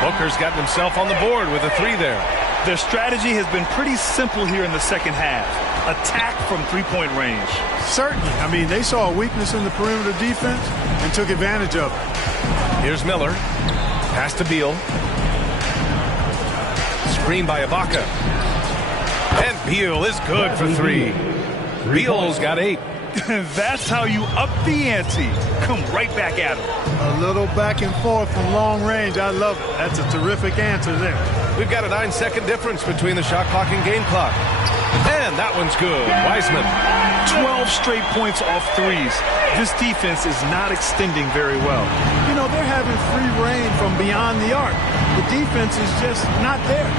Booker's gotten himself on the board with a 3 there. Their strategy has been pretty simple here in the second half. Attack from three-point range. Certainly. I mean, they saw a weakness in the perimeter defense and took advantage of it. Here's Miller. Pass to Beal. Screen by Ibaka. And Beal is good for 3. Beal's got 8. That's how you up the ante. Come right back at him. A little back and forth from long range. I love it. That's a terrific answer there. We've got a 9-second difference between the shot clock and game clock. And that one's good. Wiseman. 12 straight points off threes. This defense is not extending very well. You know, they're having free reign from beyond the arc. The defense is just not there.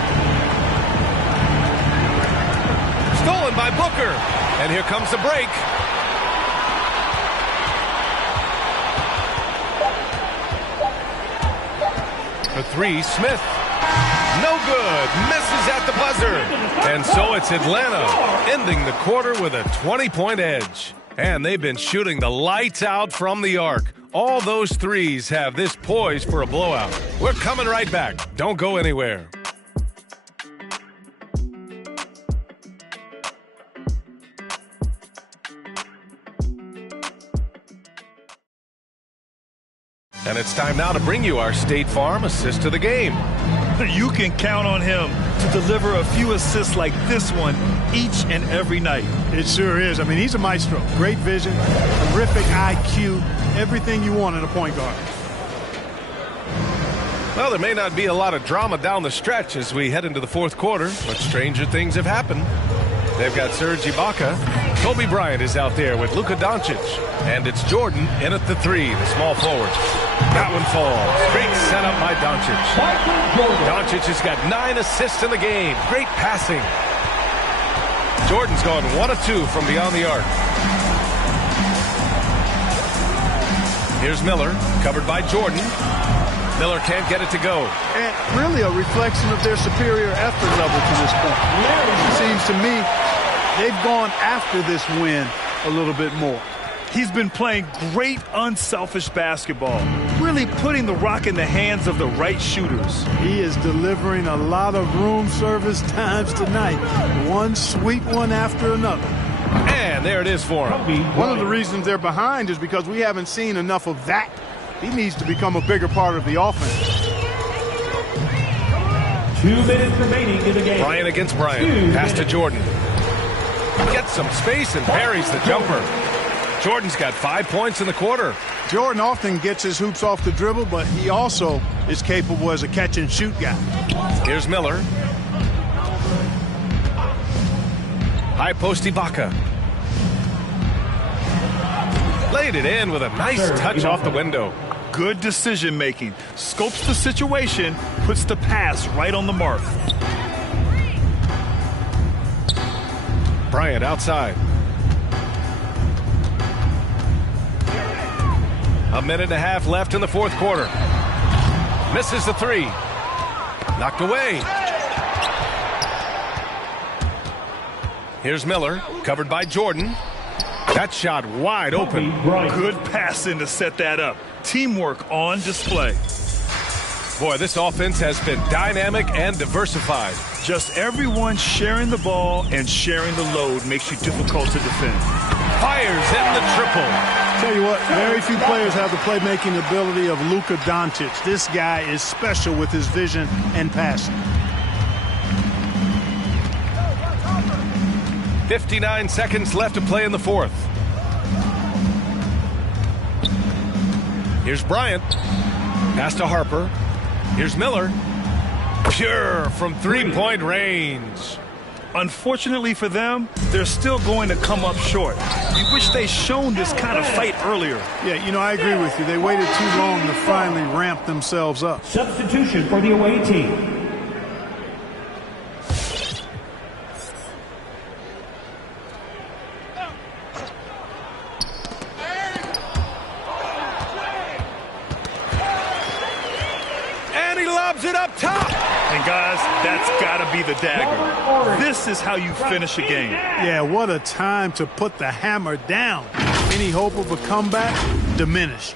Stolen by Booker. And here comes the break. For 3, Smith. No good. Misses at the buzzer. And so it's Atlanta ending the quarter with a 20-point edge. And they've been shooting the lights out from the arc. All those threes have this poised for a blowout. We're coming right back. Don't go anywhere. And it's time now to bring you our State Farm assist of the game. You can count on him to deliver a few assists like this one each and every night. It sure is. I mean, he's a maestro. Great vision, terrific IQ, everything you want in a point guard. Well, there may not be a lot of drama down the stretch as we head into the fourth quarter, but stranger things have happened. They've got Serge Ibaka. Kobe Bryant is out there with Luka Doncic. And it's Jordan in at the 3, the small forward. That one falls. Great setup by Doncic. Doncic has got 9 assists in the game. Great passing. Jordan's gone 1 of 2 from beyond the arc. Here's Miller, covered by Jordan. Miller can't get it to go. And really a reflection of their superior effort level to this point. It seems to me they've gone after this win a little bit more. He's been playing great unselfish basketball, really putting the rock in the hands of the right shooters. He is delivering a lot of room service times tonight. One sweet one after another. And there it is for him. One of the reasons they're behind is because we haven't seen enough of that. He needs to become a bigger part of the offense. 2 minutes remaining in the game. Bryant against Bryant. Pass to Jordan. Gets some space and parries the jumper. Jordan's got 5 points in the quarter. Jordan often gets his hoops off the dribble, but he also is capable as a catch-and-shoot guy. Here's Miller. High post Ibaka. Laid it in with a nice touch off the window. Good decision-making. Scopes the situation, puts the pass right on the mark. Bryant outside. A minute and a half left in the fourth quarter. Misses the three. Knocked away. Here's Miller, covered by Jordan. That shot wide open. Good passing to set that up. Teamwork on display. Boy, this offense has been dynamic and diversified. Just everyone sharing the ball and sharing the load makes you difficult to defend. Fires in the triple. Tell you what, very few players have the playmaking ability of Luka Doncic. This guy is special with his vision and passing. 59 seconds left to play in the fourth. Here's Bryant. Pass to Harper. Here's Miller. Pure from three-point range. Unfortunately for them, they're still going to come up short. You wish they'd shown this kind of fight earlier. Yeah, you know, I agree with you. They waited too long to finally ramp themselves up. Substitution for the away team. It up top. And guys, that's got to be the dagger. This is how you finish a game. Yeah, what a time to put the hammer down. Any hope of a comeback diminished.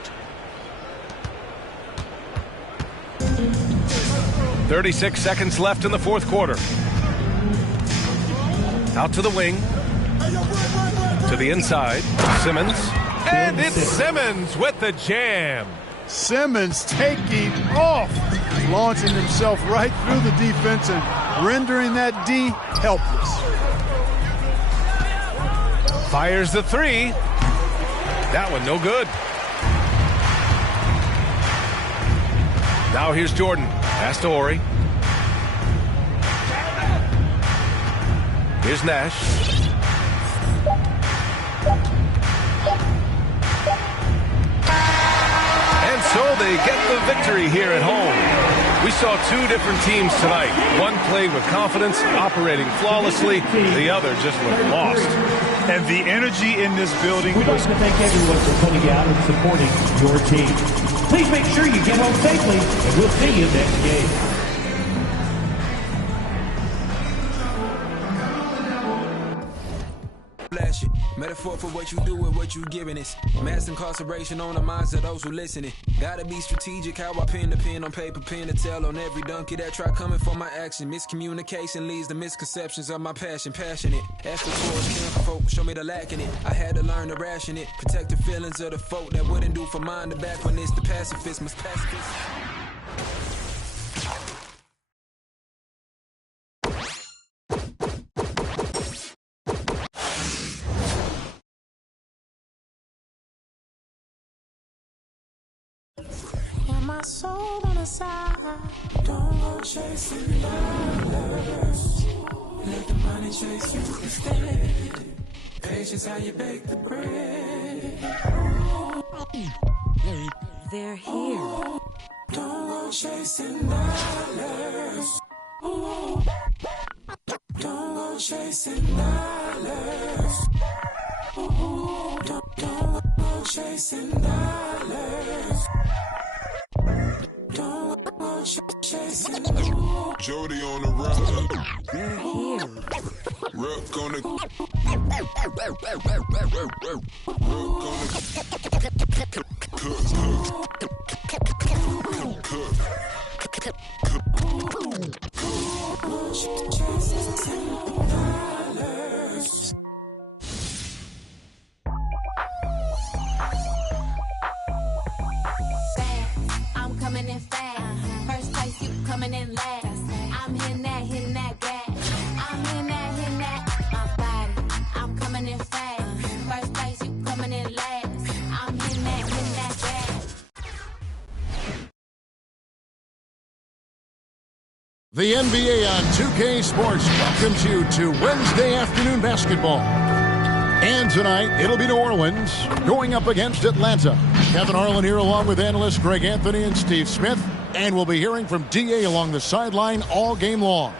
36 seconds left in the fourth quarter. Out to the wing. To the inside. Simmons. And it's Simmons with the jam. Simmons taking off, launching himself right through the defense and rendering that D helpless. Fires the three. That one no good. Now here's Jordan. Pass to Horry. Here's Nash. So they get the victory here at home. We saw two different teams tonight. One played with confidence, operating flawlessly. The other just looked lost. And the energy in this building We'd like to thank everyone for coming out and supporting your team. Please make sure you get home safely, and we'll see you next game. Metaphor for what you do and what you giving us. Mass incarceration on the minds of those who listening. Gotta be strategic how I pen the pen on paper, pen to tell on every donkey that try coming for my action. Miscommunication leads to misconceptions of my passion. Passionate, effort towards caring for folk, show me the lack in it. I had to learn to ration it, protect the feelings of the folk that wouldn't do for mine to back when it's the pacifist, must pacifist. My soul on the side. Don't go chasing dollars. Let the money chase you instead. Patience how you bake the bread. They're here. Don't go chasing dollars. Don't go chasing dollars. Don't go chasing dollars. Don't go chasing. Jody on the run. They're here. Rook on the. I'm coming in fast. First place, you coming in last. I'm hitting that gas. I'm hitting that, my body. I'm coming in fast. First place, you coming in last. I'm hitting that gas. The NBA on 2K Sports welcomes you to Wednesday afternoon basketball. And tonight, it'll be New Orleans going up against Atlanta. Kevin Harlan here along with analysts Greg Anthony and Steve Smith. And we'll be hearing from D.A. along the sideline all game long.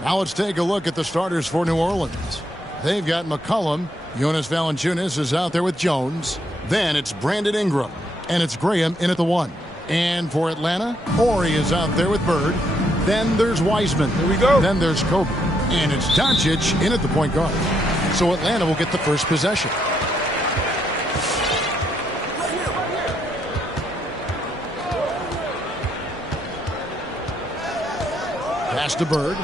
Now let's take a look at the starters for New Orleans. They've got McCollum. Jonas Valanciunas is out there with Jones. Then it's Brandon Ingram. And it's Graham in at the 1. And for Atlanta, Horry is out there with Bird. Then there's Wiseman. Here we go. Then there's Kobe. And it's Doncic in at the point guard. So Atlanta will get the first possession. Pass to Bird.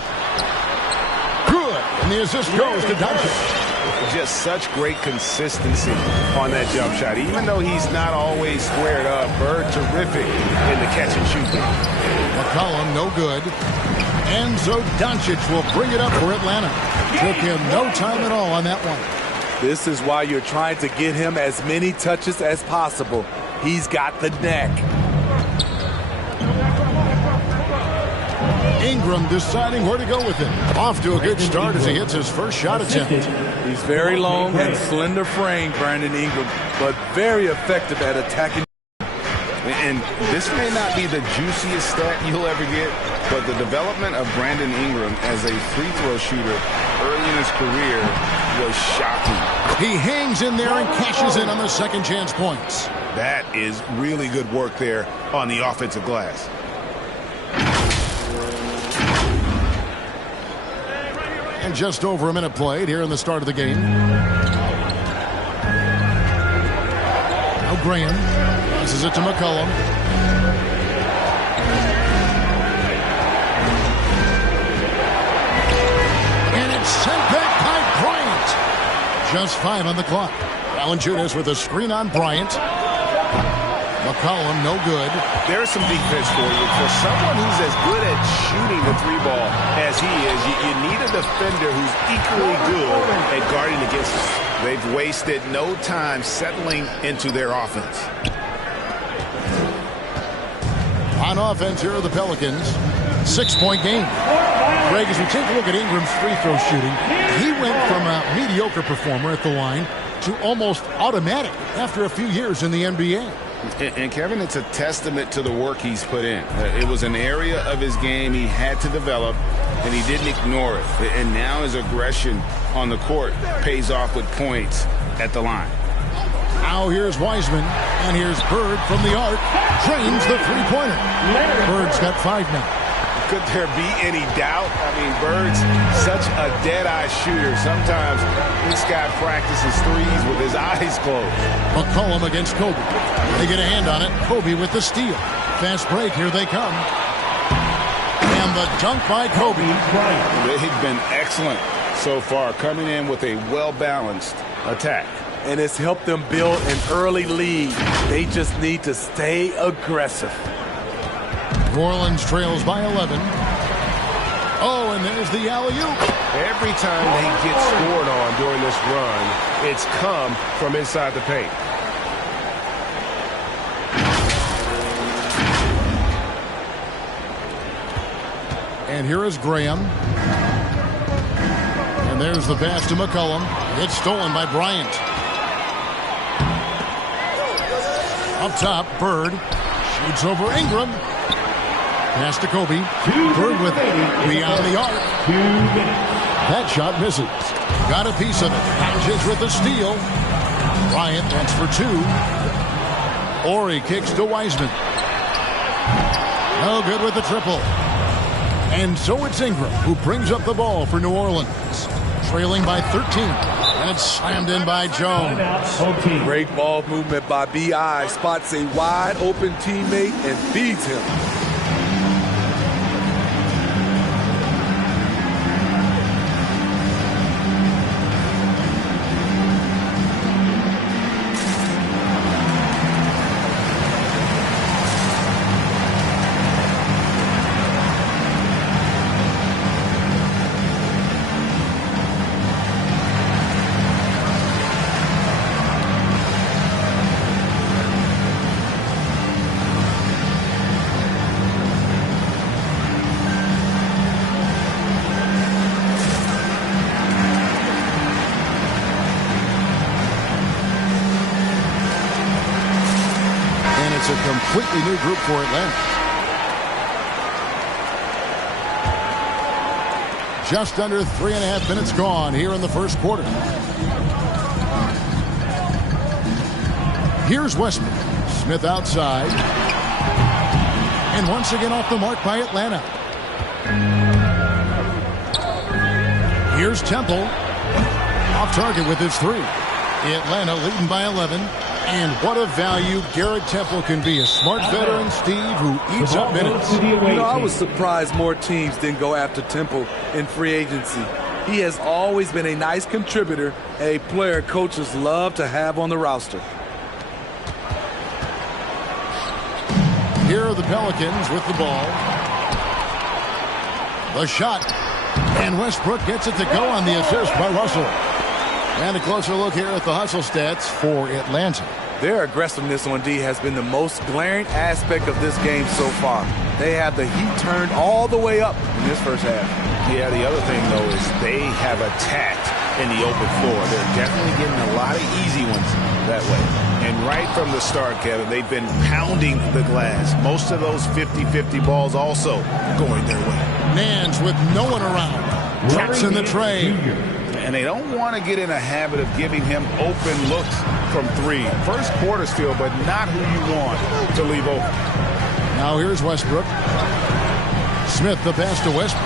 Good. And the assist goes to Doncic. Just such great consistency on that jump shot. Even though he's not always squared up, Bird terrific in the catch and shoot. McCollum no good. And so Doncic will bring it up for Atlanta. Took him no time at all on that one. This is why you're trying to get him as many touches as possible. He's got the neck. Ingram deciding where to go with it. Off to a good start as he hits his first shot attempt. He's very long and slender frame, Brandon Ingram, but very effective at attacking. And this may not be the juiciest stat you'll ever get, but the development of Brandon Ingram as a free throw shooter early in his career was shocking. He hangs in there and cashes in on the second chance points. That is really good work there on the offensive glass. And just over a minute played here in the start of the game. Now Graham passes it to McCollum. And it's sent back by Bryant. Just 5 on the clock. Valanciunas with a screen on Bryant. McCollum no good. There's some defense for you. For someone who's as good at shooting the 3-ball as he is, you need a defender who's equally good at guarding against him. They've wasted no time settling into their offense. On offense, here are the Pelicans. 6-point game. Greg, as we take a look at Ingram's free throw shooting, he went from a mediocre performer at the line to almost automatic after a few years in the NBA. And Kevin, it's a testament to the work he's put in. It was an area of his game he had to develop, and he didn't ignore it. And now his aggression on the court pays off with points at the line. Now here's Wiseman, and here's Bird from the arc. Drains the three-pointer. Bird's got 5 now. Could there be any doubt? I mean, Bird's such a dead-eye shooter. Sometimes this guy practices threes with his eyes closed. McCollum against Kobe. They get a hand on it. Kobe with the steal. Fast break. Here they come. And the dunk by Kobe. They've been excellent so far, coming in with a well-balanced attack. And it's helped them build an early lead. They just need to stay aggressive. New Orleans trails by 11. Oh, and there's the alley-oop. Every time they get scored on during this run, it's come from inside the paint. And here is Graham. And there's the pass to McCollum. It's stolen by Bryant. Up top, Bird shoots over Ingram. Pass to Kobe. Bird with it. Beyond the arc. That shot misses. Got a piece of it. Doncic with the steal. Bryant, that's for 2. Horry kicks to Wiseman. No good with the triple. And so it's Ingram who brings up the ball for New Orleans. Trailing by 13. And it's slammed in by Jones. Great ball movement by B.I. Spots a wide open teammate and feeds him. completely new group for Atlanta. Just under 3.5 minutes gone here in the first quarter. Here's Westbrook. Smith outside. And once again off the mark by Atlanta. Here's Temple. Off target with his three. Atlanta leading by 11. And what a value Garrett Temple can be. A smart veteran, Steve, who eats up minutes. I was surprised more teams didn't go after Temple in free agency. He has always been a nice contributor, a player coaches love to have on the roster. Here are the Pelicans with the ball. The shot. And Westbrook gets it to go on the assist by Russell. And a closer look here at the hustle stats for Atlanta. Their aggressiveness on D has been the most glaring aspect of this game so far. They have the heat turned all the way up in this first half. Yeah, the other thing, though, is they have attacked in the open floor. They're definitely getting a lot of easy ones that way. And right from the start, Kevin, they've been pounding the glass. Most of those 50-50 balls also going their way. Nance with no one around. Drops in the tray. And they don't want to get in a habit of giving him open looks from three. First quarter still, but not who you want to leave open. Now here's Westbrook. Smith the pass to Westbrook.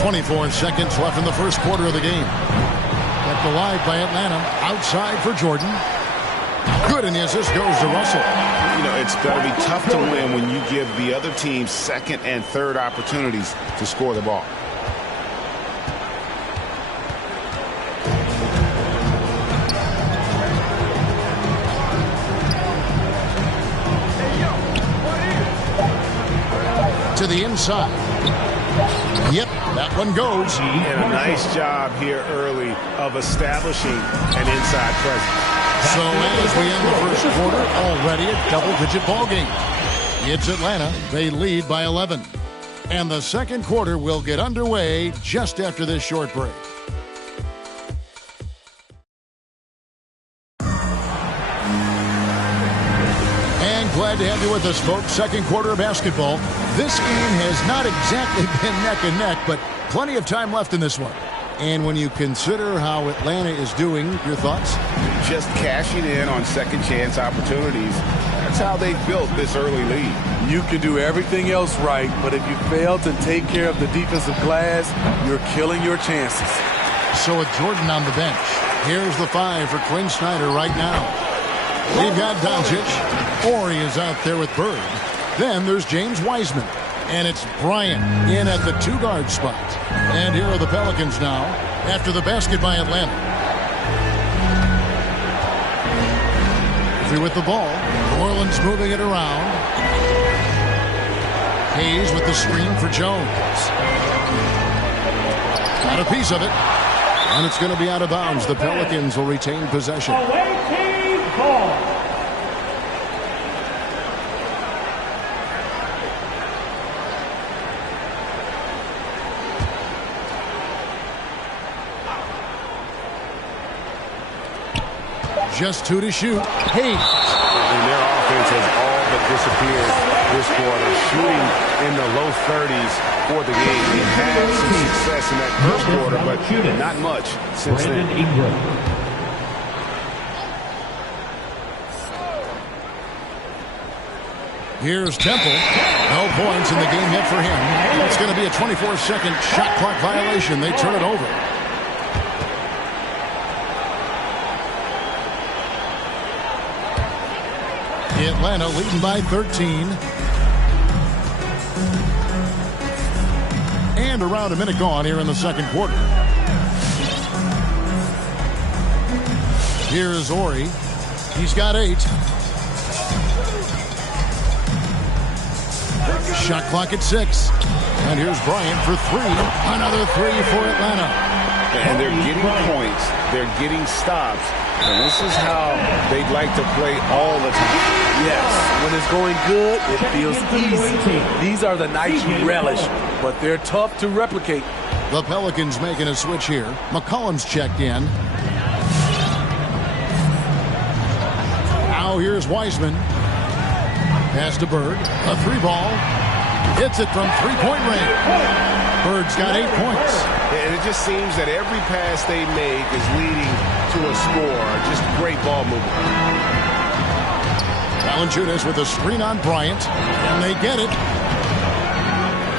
24 seconds left in the first quarter of the game. Kept alive by Atlanta. Outside for Jordan. Good, and the assist goes to Russell. You know, it's going to be tough to win when you give the other team second and third opportunities to score the ball. To the inside. Yep, that one goes. And a nice job here early of establishing an inside presence. So as we end the first quarter, already a double-digit ball game. It's Atlanta. They lead by 11. And the second quarter will get underway just after this short break. And glad to have you with us, folks. Second quarter of basketball. This game has not exactly been neck and neck, but plenty of time left in this one. And when you consider how Atlanta is doing, your thoughts? Just cashing in on second chance opportunities. That's how they built this early lead. You can do everything else right, but if you fail to take care of the defensive glass, you're killing your chances. So with Jordan on the bench, here's the 5 for Quinn Snyder right now. We've got Doncic. Ori is out there with Bird. Then there's James Wiseman. And it's Bryant in at the 2-guard spot. And here are the Pelicans now after the basket by Atlanta. Free with the ball. New Orleans moving it around. Hayes with the screen for Jones. Got a piece of it. And it's going to be out of bounds. The Pelicans will retain possession. Away team ball. Just 2 to shoot. Hayes. And their offense has all but disappeared this quarter. Shooting in the low 30s for the game. They had some success in that first quarter, but not much since then. Here's Temple. No points in the game yet for him. It's going to be a 24-second shot clock violation. They turn it over. Atlanta leading by 13. And around a minute gone here in the second quarter. Here is Ori. He's got 8. Shot clock at 6. And here's Bryant for 3. Another 3 for Atlanta. And they're getting points. They're getting stops. And this is how they'd like to play all the time. Yes, when it's going good, it feels easy. These are the nights you relish, but they're tough to replicate. The Pelicans making a switch here. McCollum's checked in. Now here's Wiseman. Pass to Bird. A 3-ball. Hits it from three-point range. Bird's got 8 points. And it just seems that every pass they make is leading to a score. Just great ball movement. Valanciunas with a screen on Bryant. And they get it.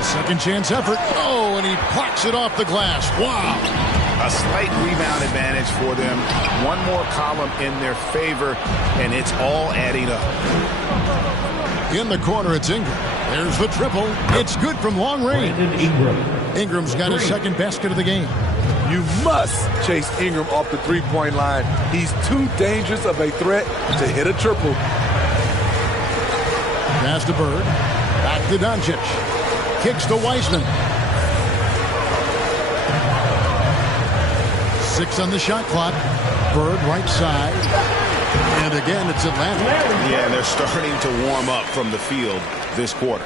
Second chance effort. Oh, and he plucks it off the glass. Wow. A slight rebound advantage for them. One more column in their favor, and it's all adding up. In the corner, it's Ingram. There's the triple. It's good from long range. Ingram's got his second basket of the game. You must chase Ingram off the three-point line. He's too dangerous of a threat to hit a triple. Pass to Bird. Back to Doncic. Kicks to Wiseman. 6 on the shot clock. Bird right side. And again, it's Atlanta. Yeah, they're starting to warm up from the field this quarter.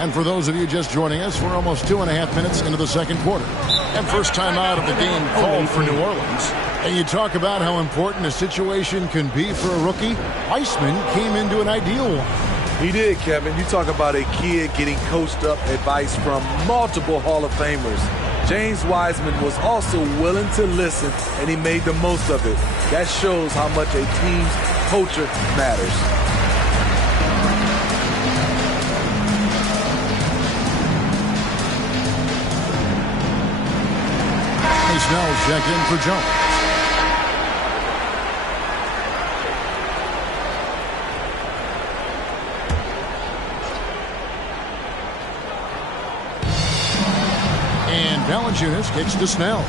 And for those of you just joining us, we're almost 2.5 minutes into the second quarter. And first time out of the game called for New Orleans. And you talk about how important a situation can be for a rookie. Wiseman came into an ideal one. He did, Kevin. You talk about a kid getting coached up advice from multiple Hall of Famers. James Wiseman was also willing to listen, and he made the most of it. That shows how much a team's culture matters. Snell's checked in for Jones. And Valanciunas kicks to Snell.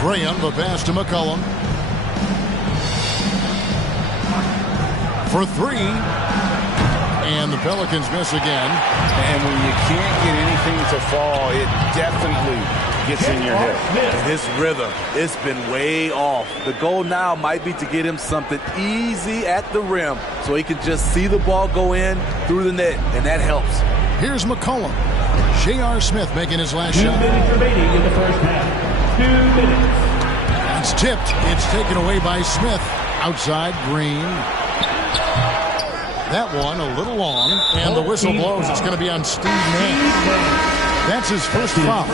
Graham, the pass to McCollum. For 3. And the Pelicans miss again. And when you can't get anything to fall, it definitely gets in your head. And his rhythm, it's been way off. The goal now might be to get him something easy at the rim so he can just see the ball go in through the net, and that helps. Here's McCollum. J.R. Smith making his last shot. 2 minutes remaining in the first half. 2 minutes. It's tipped. It's taken away by Smith. Outside, Green. That one a little long, and the whistle blows. It's going to be on Steve Nash. That's his first foul.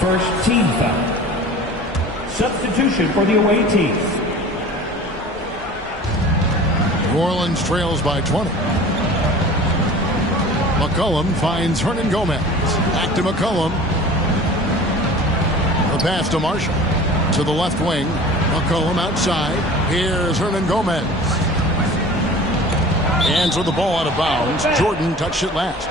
First team foul. Substitution for the away team. New Orleans trails by 20. McCollum finds Hernan Gomez. Back to McCollum. The pass to Marshall. To the left wing. McCollum outside. Here's Hernan Gomez. Hands with the ball out of bounds. Jordan touched it last.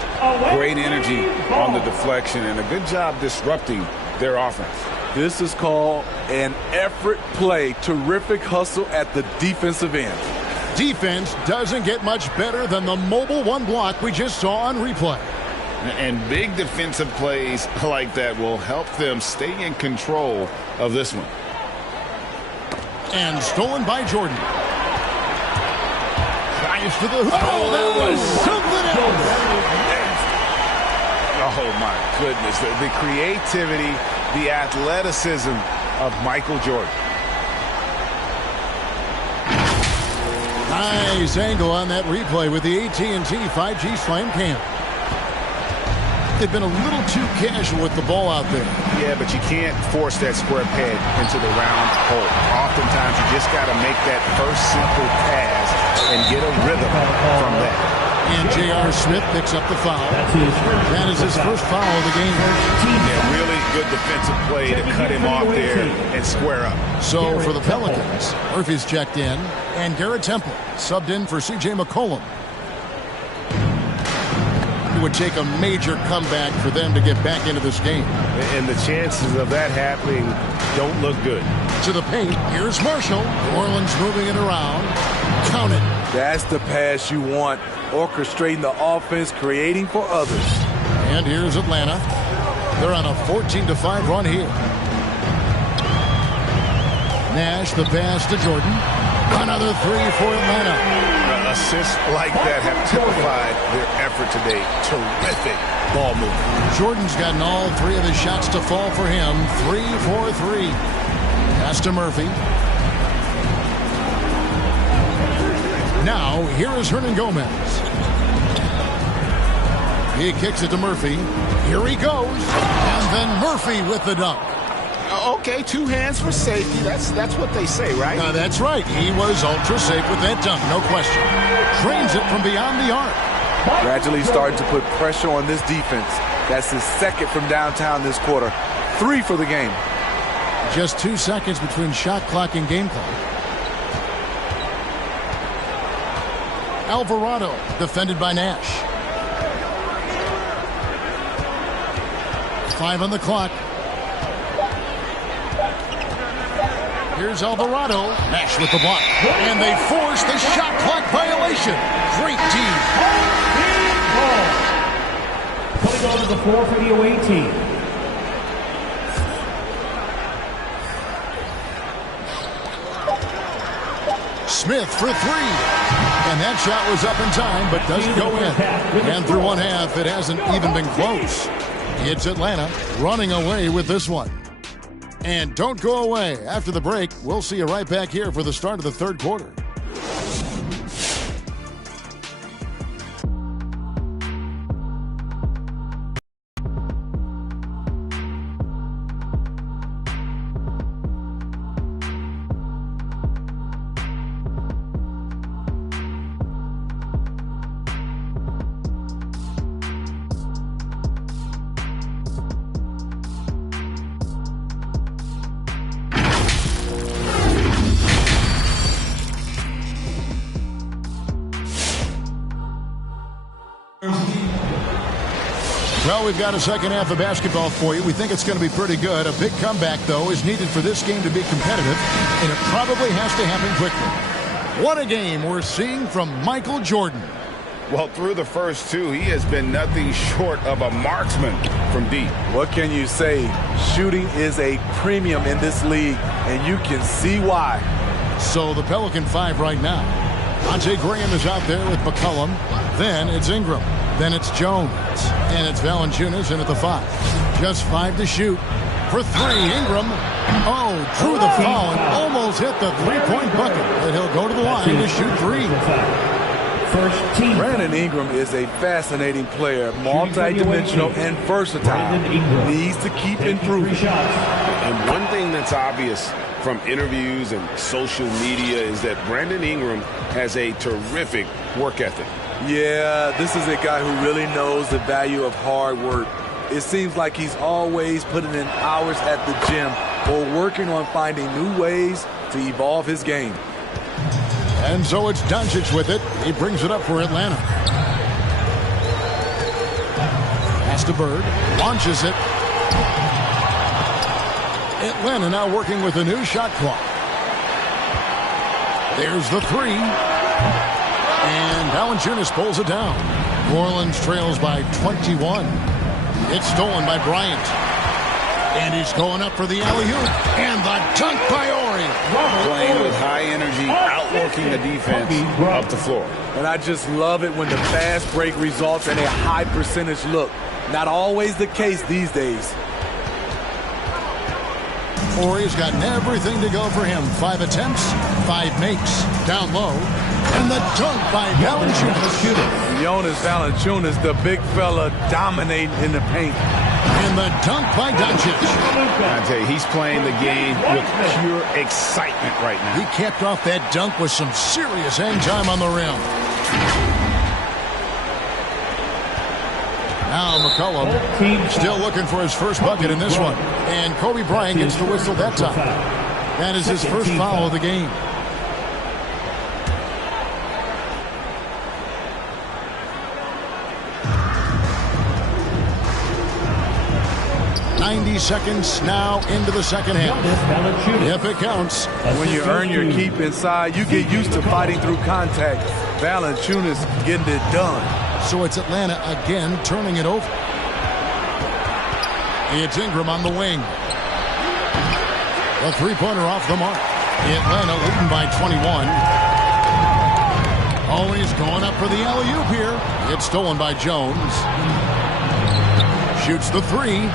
Great energy on the deflection and a good job disrupting their offense. This is called an effort play. Terrific hustle at the defensive end. Defense doesn't get much better than the mobile one block we just saw on replay. And big defensive plays like that will help them stay in control of this one. And stolen by Jordan. Drives to the hoop. Oh, that was something else. Oh, my goodness. The creativity, the athleticism of Michael Jordan. Nice angle on that replay with the AT&T 5G Slam Cam. They've been a little too casual with the ball out there. Yeah, but you can't force that square peg into the round hole. Oftentimes, you just got to make that first simple pass and get a rhythm from that. And J.R. Smith picks up the foul. That is his first foul of the game. Yeah, really good defensive play to cut him off there and square up. So for the Pelicans, Murphy's checked in, and Garrett Temple subbed in for C.J. McCollum. It would take a major comeback for them to get back into this game. And the chances of that happening don't look good. To the paint, here's Marshall. New Orleans moving it around. Count it. That's the pass you want. Orchestrating the offense, creating for others. And here's Atlanta. They're on a 14-5 run here. Nash, the pass to Jordan. Another 3 for Atlanta. Assists like that have typified their effort today. Terrific ball movement. Jordan's gotten all 3 of his shots to fall for him. 3 for 3. Pass to Murphy. Now, here is Hernan Gomez. He kicks it to Murphy. Here he goes. And then Murphy with the dunk. Okay, 2 hands for safety. That's what they say, right? That's right. He was ultra safe with that dunk, no question. Trains it from beyond the arc. Gradually starting to put pressure on this defense. That's his second from downtown this quarter. 3 for the game. Just 2 seconds between shot clock and game clock. Alvarado, defended by Nash. 5 on the clock. Here's Alvarado. Nash with the block. And they force the shot clock violation. Great team. Coming onto the floor for the away team. Smith for 3. And that shot was up in time, but doesn't go in. And through one half, it hasn't even been close. It's Atlanta running away with this one. And don't go away. After the break, we'll see you right back here for the start of the third quarter. Well, we've got a second half of basketball for you. We think it's going to be pretty good. A big comeback, though, is needed for this game to be competitive, and it probably has to happen quickly. What a game we're seeing from Michael Jordan. Well, through the first 2, he has been nothing short of a marksman from deep. What can you say? Shooting is a premium in this league, and you can see why. So the Pelican 5 right now. Ante Graham is out there with McCollum. Then it's Ingram. Then it's Jones. And it's Valanciunas in at the 5. Just 5 to shoot. For 3, Ingram. Oh, drew the foul and almost hit the 3-point bucket. And he'll go to the line to shoot 3. First team. Brandon Ingram is a fascinating player, multi-dimensional and versatile. Needs to keep improving. And one thing that's obvious from interviews and social media is that Brandon Ingram has a terrific work ethic. Yeah, this is a guy who really knows the value of hard work. It seems like he's always putting in hours at the gym or working on finding new ways to evolve his game. And so it's Doncic with it. He brings it up for Atlanta. Pass to Bird. Launches it. Atlanta now working with a new shot clock. There's the 3. And Valanciunas pulls it down. New Orleans trails by 21. It's stolen by Bryant. And he's going up for the alley-oop. And the dunk by Ori. Playing with high energy, outworking the defense up the floor. And I just love it when the fast break results in a high percentage look. Not always the case these days. Ori's gotten everything to go for him. 5 attempts, 5 makes. Down low. And the dunk by Valanciunas. Jonas Valanciunas, the big fella, dominating in the paint. And the dunk by Doncic. I tell you, he's playing the game with pure excitement right now. He capped off that dunk with some serious hang time on the rim. Now McCollum still looking for his first bucket in this one. And Kobe Bryant gets the whistle that time. That is his first foul of the game. Seconds now into the second half. If it counts. When you earn your keep inside, you get used to fighting through contact. Valanciunas getting it done. So it's Atlanta again turning it over. It's Ingram on the wing. The three-pointer off the mark. Atlanta leading by 21. Oh, he's going up for the alley-oop here. It's stolen by Jones. Shoots the 3.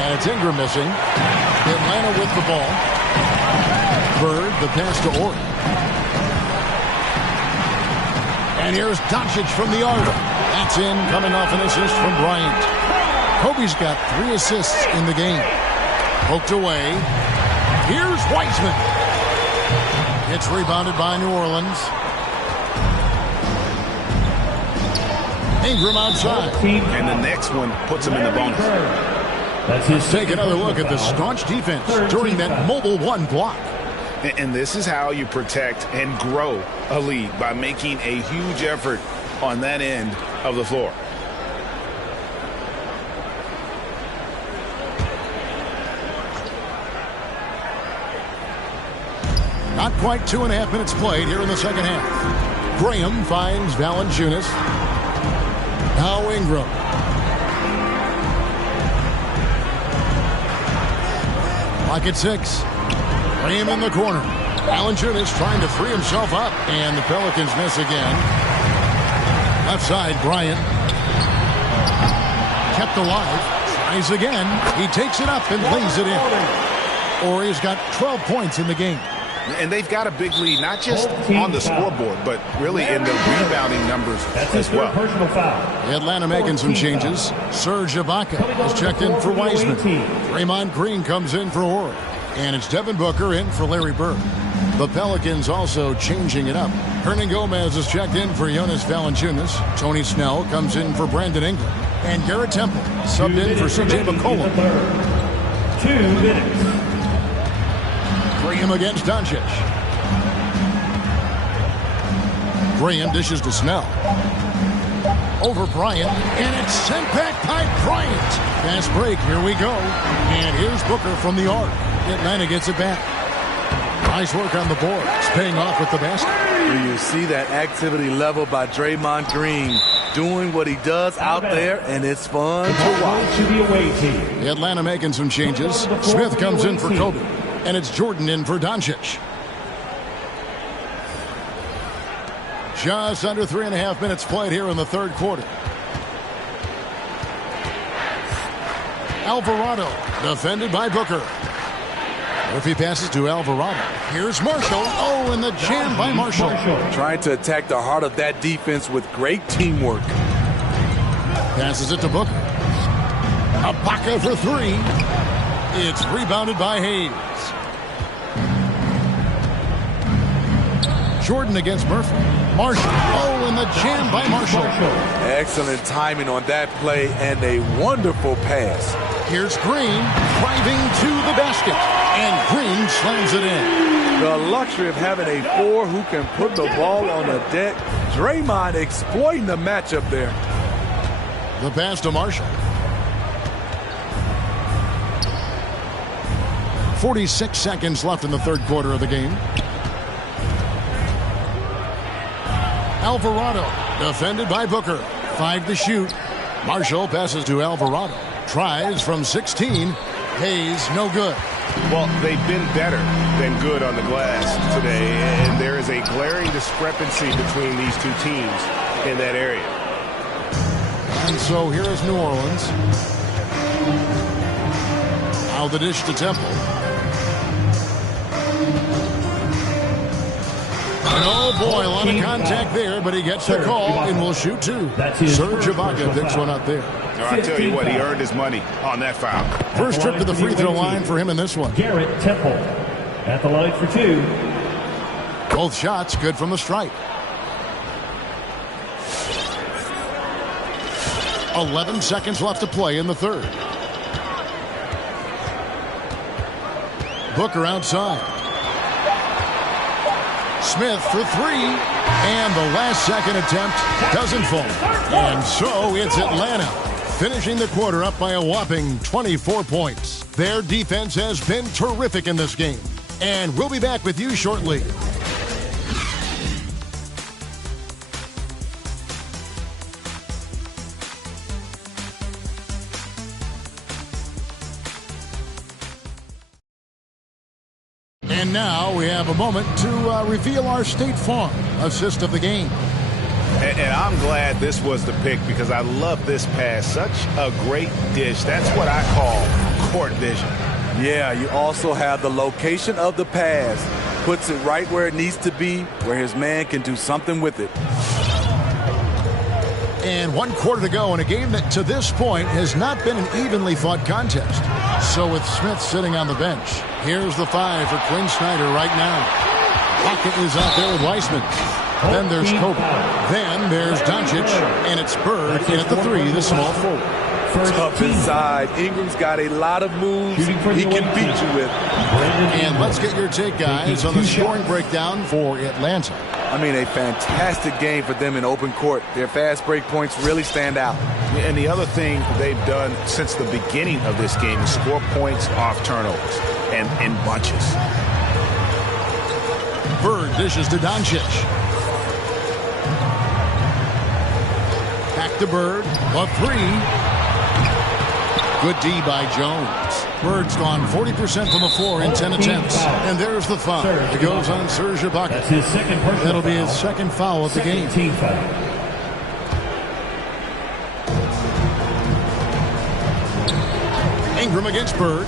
And it's Ingram missing. Atlanta with the ball. Bird, the pass to Ori. And here's Doncic from the arc. That's in, coming off an assist from Bryant. Kobe's got 3 assists in the game. Poked away. Here's Wiseman. It's rebounded by New Orleans. Ingram outside. And the next one puts him in the bonus. Let's take another look at the staunch defense during that mobile 1 block. And this is how you protect and grow a lead, by making a huge effort on that end of the floor. Not quite 2.5 minutes played here in the second half. Graham finds Valanciunas. Now Ingram. Clock at 6. Graham in the corner. Valanciunas trying to free himself up, and the Pelicans miss again. Left side, Bryant. Kept alive. Tries again. He takes it up and lays it in. Or he's got 12 points in the game. And they've got a big lead, not just on the scoreboard, but really in the rebounding numbers as well. Atlanta making some changes. Serge Ibaka is checked in for Wiseman. Draymond Green comes in for Orr. And it's Devin Booker in for Larry Bird. The Pelicans also changing it up. Hernan Gomez is checked in for Jonas Valanciunas. Tony Snell comes in for Brandon Ingram. And Garrett Temple subbed in for C.J. McCollum. 2 minutes. Graham against Doncic. Graham dishes to Snell. Over Bryant, and it's sent back by Bryant. Fast break, here we go. And here's Booker from the arc. Atlanta gets it back. Nice work on the board. It's paying off with the basket. Do you see that activity level by Draymond Green doing what he does out there, and it's fun to watch. To the away team. Atlanta making some changes. Smith comes in for Kobe, and it's Jordan in for Doncic. Just under 3.5 minutes played here in the third quarter. Alvarado defended by Booker. Murphy passes to Alvarado. Here's Marshall. Oh, and the jam by Marshall. Trying to attack the heart of that defense with great teamwork. Passes it to Booker. Ibaka for 3. It's rebounded by Hayes. Jordan against Murphy. Marshall. Oh, and the jam by Marshall. Excellent timing on that play and a wonderful pass. Here's Green driving to the basket, and Green slams it in. The luxury of having a 4 who can put the ball on the deck. Draymond exploiting the matchup there. The pass to Marshall. 46 seconds left in the third quarter of the game. Alvarado defended by Booker. 5 to shoot. Marshall passes to Alvarado. Tries from 16. Hayes, no good. Well, they've been better than good on the glass today, and there is a glaring discrepancy between these two teams in that area. And so here is New Orleans. Now the dish to Temple. And oh boy, a lot of contact there, but he gets the call and will shoot 2. Serge Ibaka picks one up there. I tell you what, he earned his money on that foul. First trip to the free throw line for him in this one. Garrett Temple at the line for 2. Both shots good from the stripe. 11 seconds left to play in the third. Booker outside. Smith for 3. And the last second attempt doesn't fall. And so it's Atlanta finishing the quarter up by a whopping 24 points. Their defense has been terrific in this game. And we'll be back with you shortly. And now we have a moment to reveal our State Farm assist of the game. And I'm glad this was the pick because I love this pass. Such a great dish. That's what I call court vision. Yeah, you also have the location of the pass. Puts it right where it needs to be, where his man can do something with it. And 1 quarter to go in a game that to this point has not been an evenly fought contest. So with Smith sitting on the bench, here's the 5 for Quinn Snyder right now. Hackett is out there with Weissman. Then there's Kobe. Then there's Doncic. And it's Bird in at the 3, the small forward. Up inside. Ingram's got a lot of moves he can beat you with. And let's get your take, guys, on the scoring breakdown for Atlanta. I mean, a fantastic game for them in open court. Their fast break points really stand out. And the other thing they've done since the beginning of this game is score points off turnovers and in bunches. Bird dishes to Doncic. Back to Bird. A 3. Good D by Jones. Bird's gone 40% from the floor in 10 attempts. And there's the foul. It goes on Serge Ibaka. That's his second personal That'll be his foul. second foul of the game. Team foul. Ingram against Bird.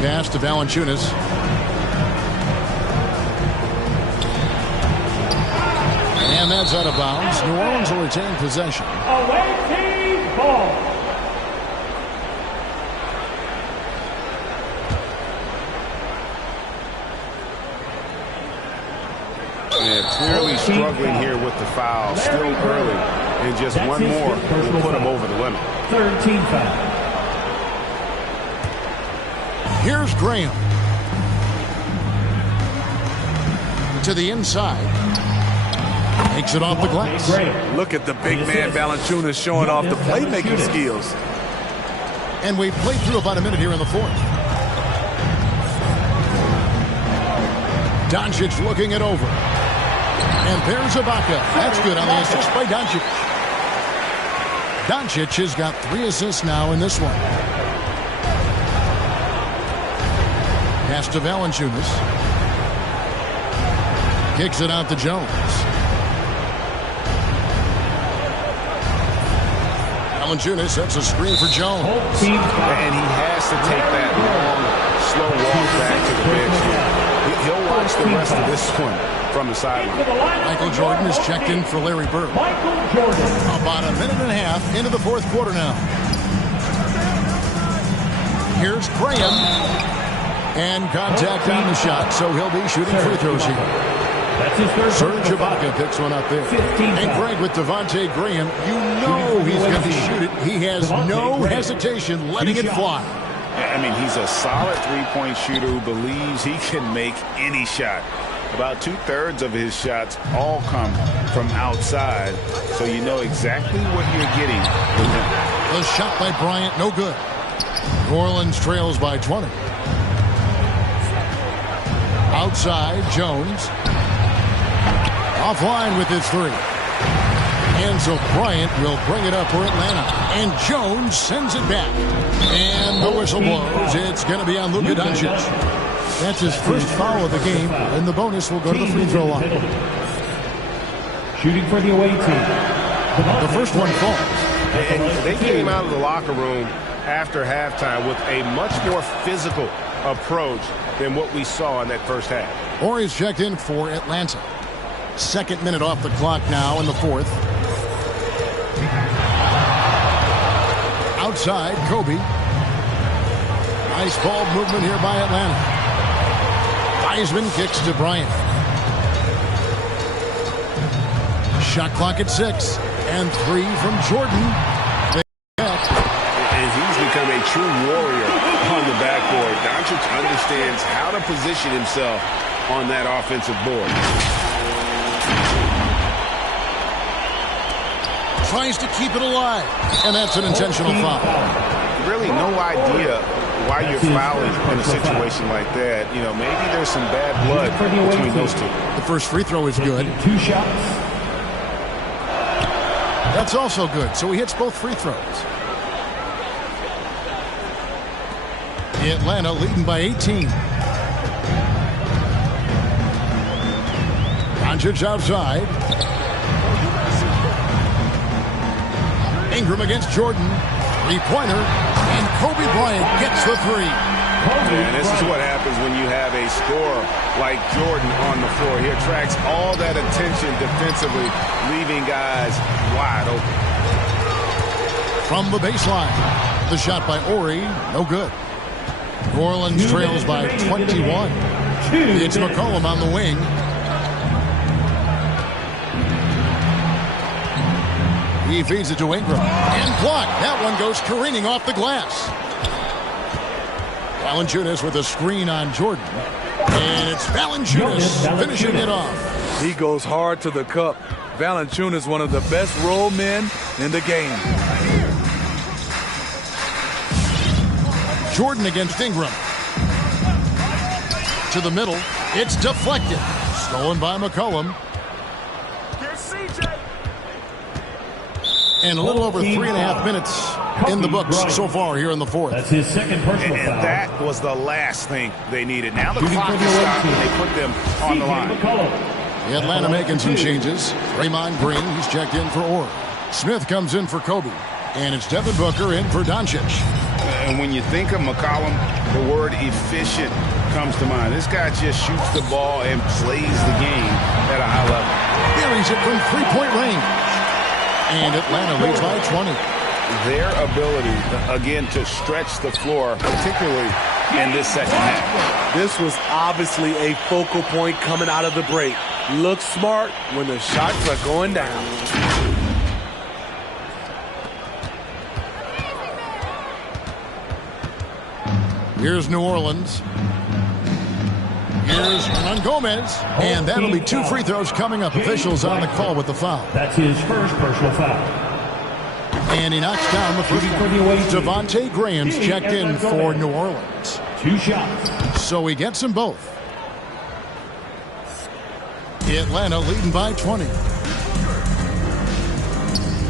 Pass to Valanciunas. And that's out of bounds. New Orleans will retain possession. Away team ball. Yeah, clearly struggling here with the foul. Still early. And just one more will put him over the limit. Third team foul. Here's Graham. To the inside. Takes it off the glass. Look at the big man Valanciunas showing off the playmaking skills. And we've played through about a minute here in the 4th. Doncic looking it over. And there's Ibaka. That's good on the assist by Doncic. Doncic has got 3 assists now in this one. Pass to Valanciunas. Kicks it out to Jones. Valanciunas sets a screen for Jones. And he has to take that long, slow walk back to the bench. He'll watch the rest of this one from the sideline. Michael Jordan is checked in for Larry Bird. About a minute and a half into the 4th quarter now. Here's Graham. And contact on the shot, so he'll be shooting free throws here. That's his third. Serge Ibaka picks one up there. And Greg with Devontae Graham, you know he's going to shoot it. He has no hesitation letting it fly. I mean, he's a solid three-point shooter who believes he can make any shot. About 2/3 of his shots all come from outside, so you know exactly what you're getting with him. The shot by Bryant, no good. New Orleans trails by 20. Outside, Jones. Offline with his 3. And so Bryant will bring it up for Atlanta. And Jones sends it back. And the whistle blows. It's going to be on Luka Doncic. That's his first foul of the game. And the bonus will go to the free throw line. Shooting for the away team. The first one falls. And they came out of the locker room after halftime with a much more physical approach than what we saw in that first half. Horry's checked in for Atlanta. 2nd minute off the clock now in the 4th. Outside, Kobe. Nice ball movement here by Atlanta. Wiseman kicks to Bryant. Shot clock at 6. And 3 from Jordan. And he's become a true warrior on the backboard. Doncic understands how to position himself on that offensive board. Tries to keep it alive. And that's an intentional foul. Really no idea why you're fouling in a situation like that. You know, maybe there's some bad blood between those two. The first free throw is good. 2 shots. That's also good. So he hits both free throws. Atlanta leading by 18. Doncic outside. Ingram against Jordan. 3-pointer. And Kobe Bryant gets the 3. And this is what happens when you have a scorer like Jordan on the floor. He attracts all that attention defensively, leaving guys wide open. from the baseline. The shot by Ori, no good. New Orleans trails by 21. It's McCollum on the wing. He feeds it to Ingram. And blocked. That one goes careening off the glass. Valanciunas with a screen on Jordan. And it's Valanciunas finishing it off. He goes hard to the cup. Valanciunas, one of the best roll men in the game. Jordan against Ingram. To the middle. It's deflected. Stolen by McCollum. And a little over 3.5 minutes in the books so far here in the fourth. That's his second personal foul. And that was the last thing they needed. Now the clock is stopped and they put them on the line. The Atlanta making some changes. Draymond Green, he's checked in for Orr. Smith comes in for Kobe. And it's Devin Booker in for Doncic. And when you think of McCollum, the word efficient comes to mind. This guy just shoots the ball and plays the game at a high level. Buries it from three-point range. And Atlanta leads by 20. Their ability, again, to stretch the floor, particularly in this second half. This was obviously a focal point coming out of the break. Look smart when the shots are going down. Here's New Orleans. Here's Hernan Gomez. And that'll be 2 free throws coming up. Officials on the call with the foul. That's his first personal foul. And he knocks down the first one. Devontae Graham's checked in for New Orleans. 2 shots. So he gets them both. Atlanta leading by 20.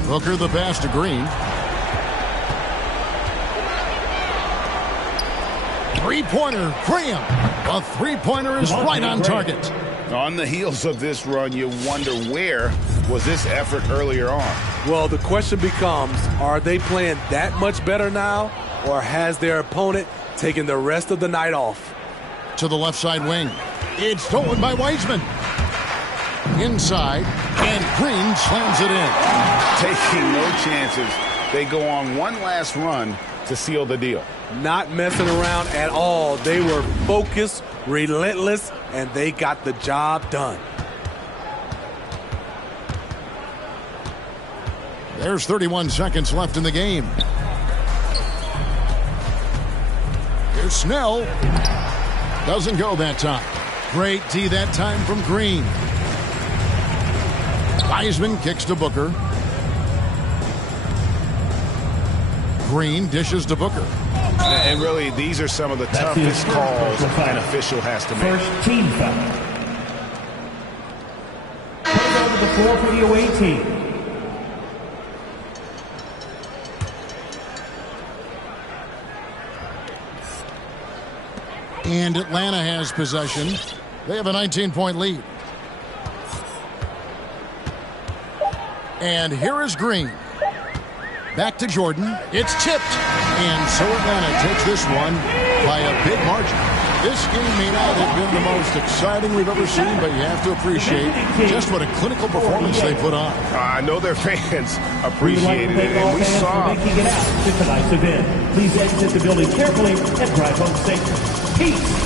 Booker the pass to Green. Three-pointer, Graham. A three-pointer is right on target. On the heels of this run, you wonder where was this effort earlier on? Well, the question becomes, are they playing that much better now, or has their opponent taken the rest of the night off? To the left side wing. It's stolen by Wiseman. Inside, and Green slams it in. Taking no chances. They go on one last run to seal the deal. Not messing around at all. They were focused, relentless, and they got the job done. There's 31 seconds left in the game. Here's Snell. Doesn't go that time. Great D that time from Green. Wiseman kicks to Booker. Green dishes to Booker. And really, these are some of the toughest calls an official has to make. First team foul. Coming over the floor for the away team. And Atlanta has possession. They have a 19-point lead. And here is Green. Back to Jordan. It's tipped. And so Atlanta takes this one by a big margin. This game may not have been the most exciting we've ever seen, but you have to appreciate just what a clinical performance they put on. I know their fans appreciated it, and we saw. Making it out to tonight's event. Please exit the building carefully and drive home safely. Peace.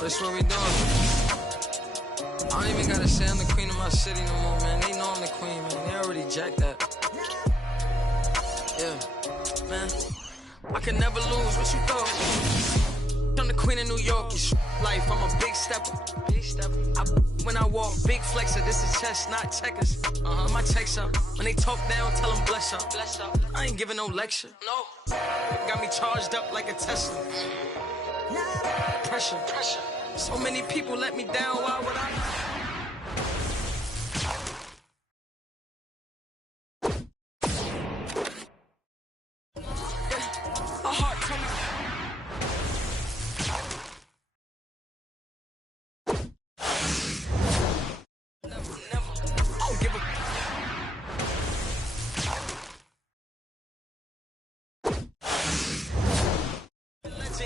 That's what we doing. I don't even gotta say I'm the queen of my city no more, man. They know I'm the queen, man. They already jacked that. Yeah, man. I can never lose. What you thought? I'm the queen of New York. It's life. I'm a big stepper. When I walk, big flexer. This is chess, not checkers. My checks up. When they talk down, tell them bless up. I ain't giving no lecture. No. Got me charged up like a Tesla. Pressure. So many people let me down. Why would I?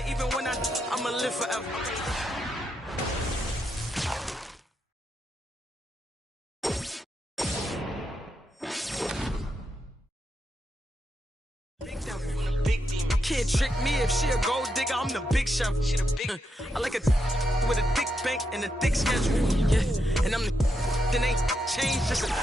even when I'ma live forever. Kid trick me if she a gold digger, I'm the big chef. She the big. I like a with a thick bank and a thick schedule. Yeah, and I'm the then ain't changed just a.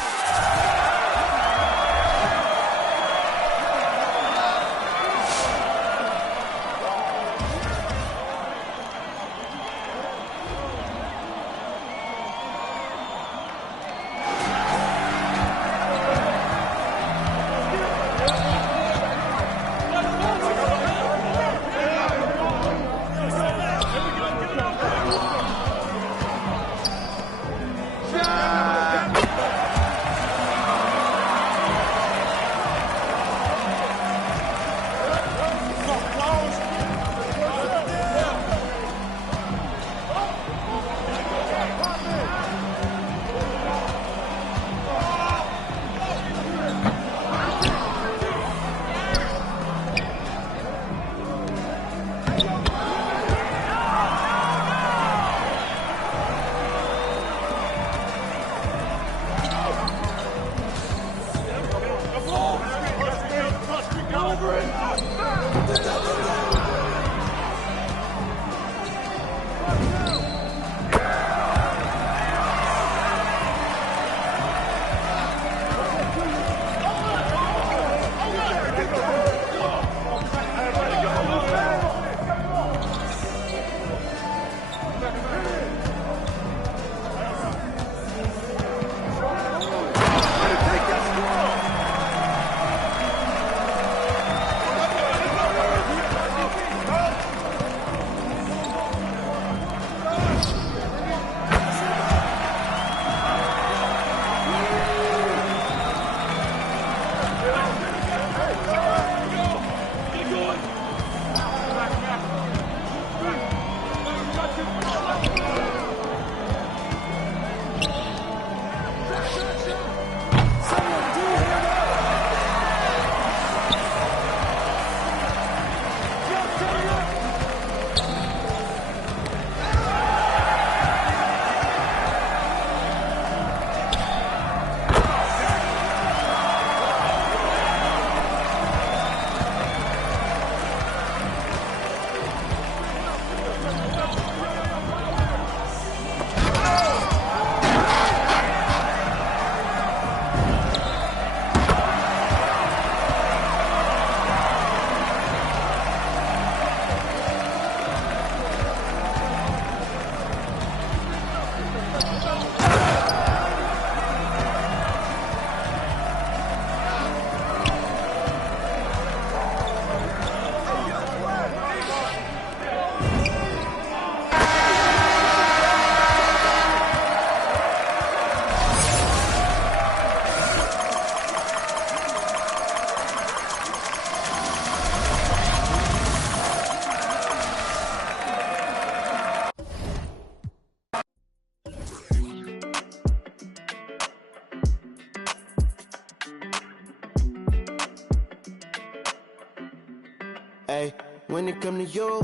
Hey, when it come to you,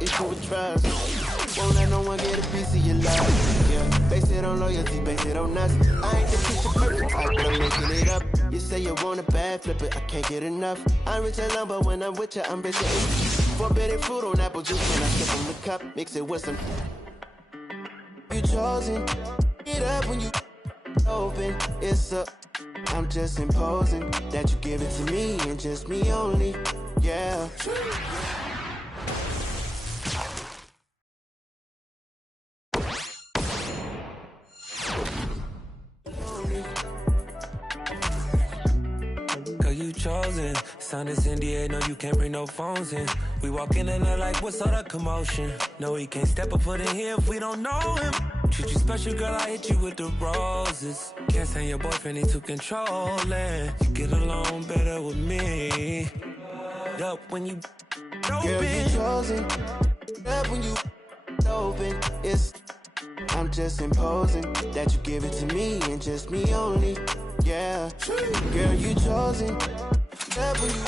issue with trust. Won't let no one get a piece of your love. Yeah, base it on loyalty, base it on us. I ain't the picture perfect type, but I'm making it up. You say you want a bad, flip it, I can't get enough. I'm rich alone, but when I'm with you, I'm rich. Forbidden fruit on apple juice when I sip on the cup, mix it with some. You chosen, it up when you open. It's up. I'm just imposing that you give it to me and just me only. Yeah. Girl, you chosen. Sign this NDA, no, you can't bring no phones in. We walk in and they're like, what's all the commotion? No, he can't step a foot in here if we don't know him. Treat you special, girl, I hit you with the roses. Can't stand your boyfriend, he too controlling. You get along better with me. Up when you open. Girl, you chosen. Up when you open. It's. I'm just imposing that you give it to me and just me only. Yeah. Girl, you chosen. Up when you.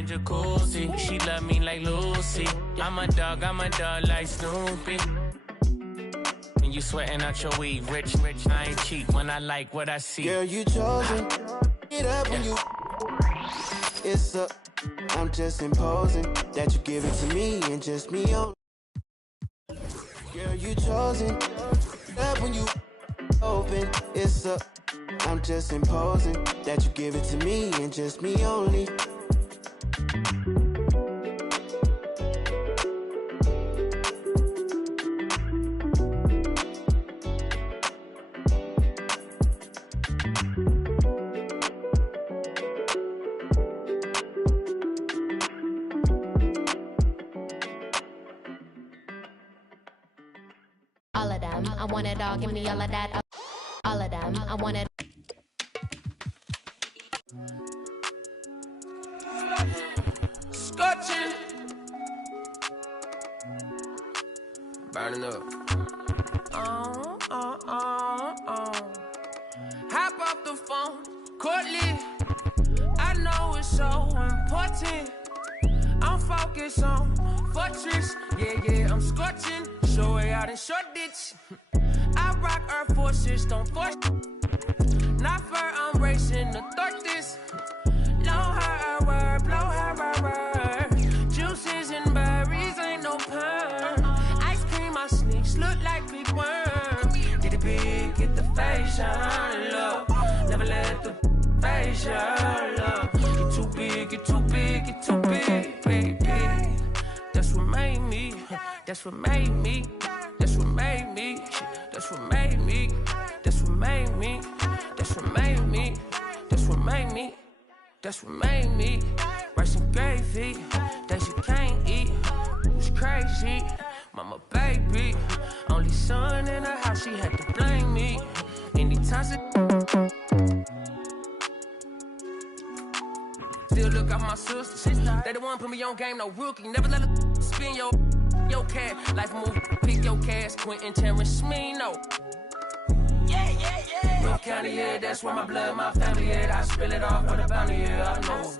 in jacuzzi. She love me like Lucy. I'm a dog like Snoopy. And you sweating out your weed, rich, I ain't cheap when I like what I see. Girl, you chosen. Get up when you. It's up. I'm just imposing that you give it to me and just me on. Girl, you chosen. Get up when you open. It's up. I'm just imposing that you give it to me and just me only. All of them, I want it all, give me all of that. All of them, I want it. Scotching. Burning up. Hop off the phone, Courtly. I know it's so important. I'm focused on Fortress. Yeah, I'm scorching. Show way out in short ditch. I rock Air Forces, don't force. Not fair, I'm racing to thought this. Blow her word, blow her word. Juices and berries, ain't no perm. Ice cream, my sneaks look like big worms. Get it big, get the facial love. Never let the facial love. Get too big, get too big, get too big, baby. That's what made me. That's what made me. That's what made me. That's what made me. That's what made me. That's what made me. That's what made me. That's what made me. Rice and gravy that you can't eat. It was crazy. Mama, baby. Only son in the house, she had to blame me. Anytime still look out my sisters. They the one put me on game, no rookie. Never let her spin your cat. Life move, pick your cash. Quentin Terrence, me, no. Yeah. North County, yeah, that's where my blood, my family, yeah. I spill it off for the bounty, yeah, I know.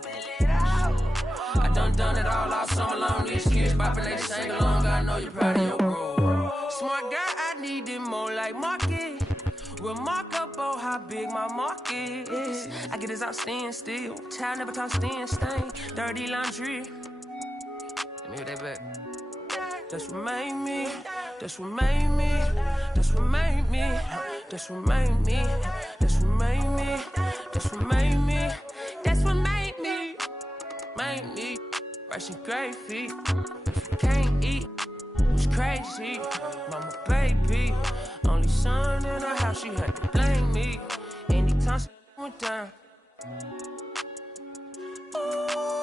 I done it all summer long. These kids bopping, they sing along. I know you're proud of your bro. Smart guy, I need it more like market. Remarkable how big my market is. I get his out stand still. Child never talk stand stain. Dirty laundry. Let me hear that back. That's what made me. That's what made me. That's what made me. That's what made me. That's what made me. That's what made me. That's what made me. Made me. Rice and gravy. If you can't eat, it was crazy. Mama, baby. Only son in the house, she had to blame me. Anytime she went down. Ooh.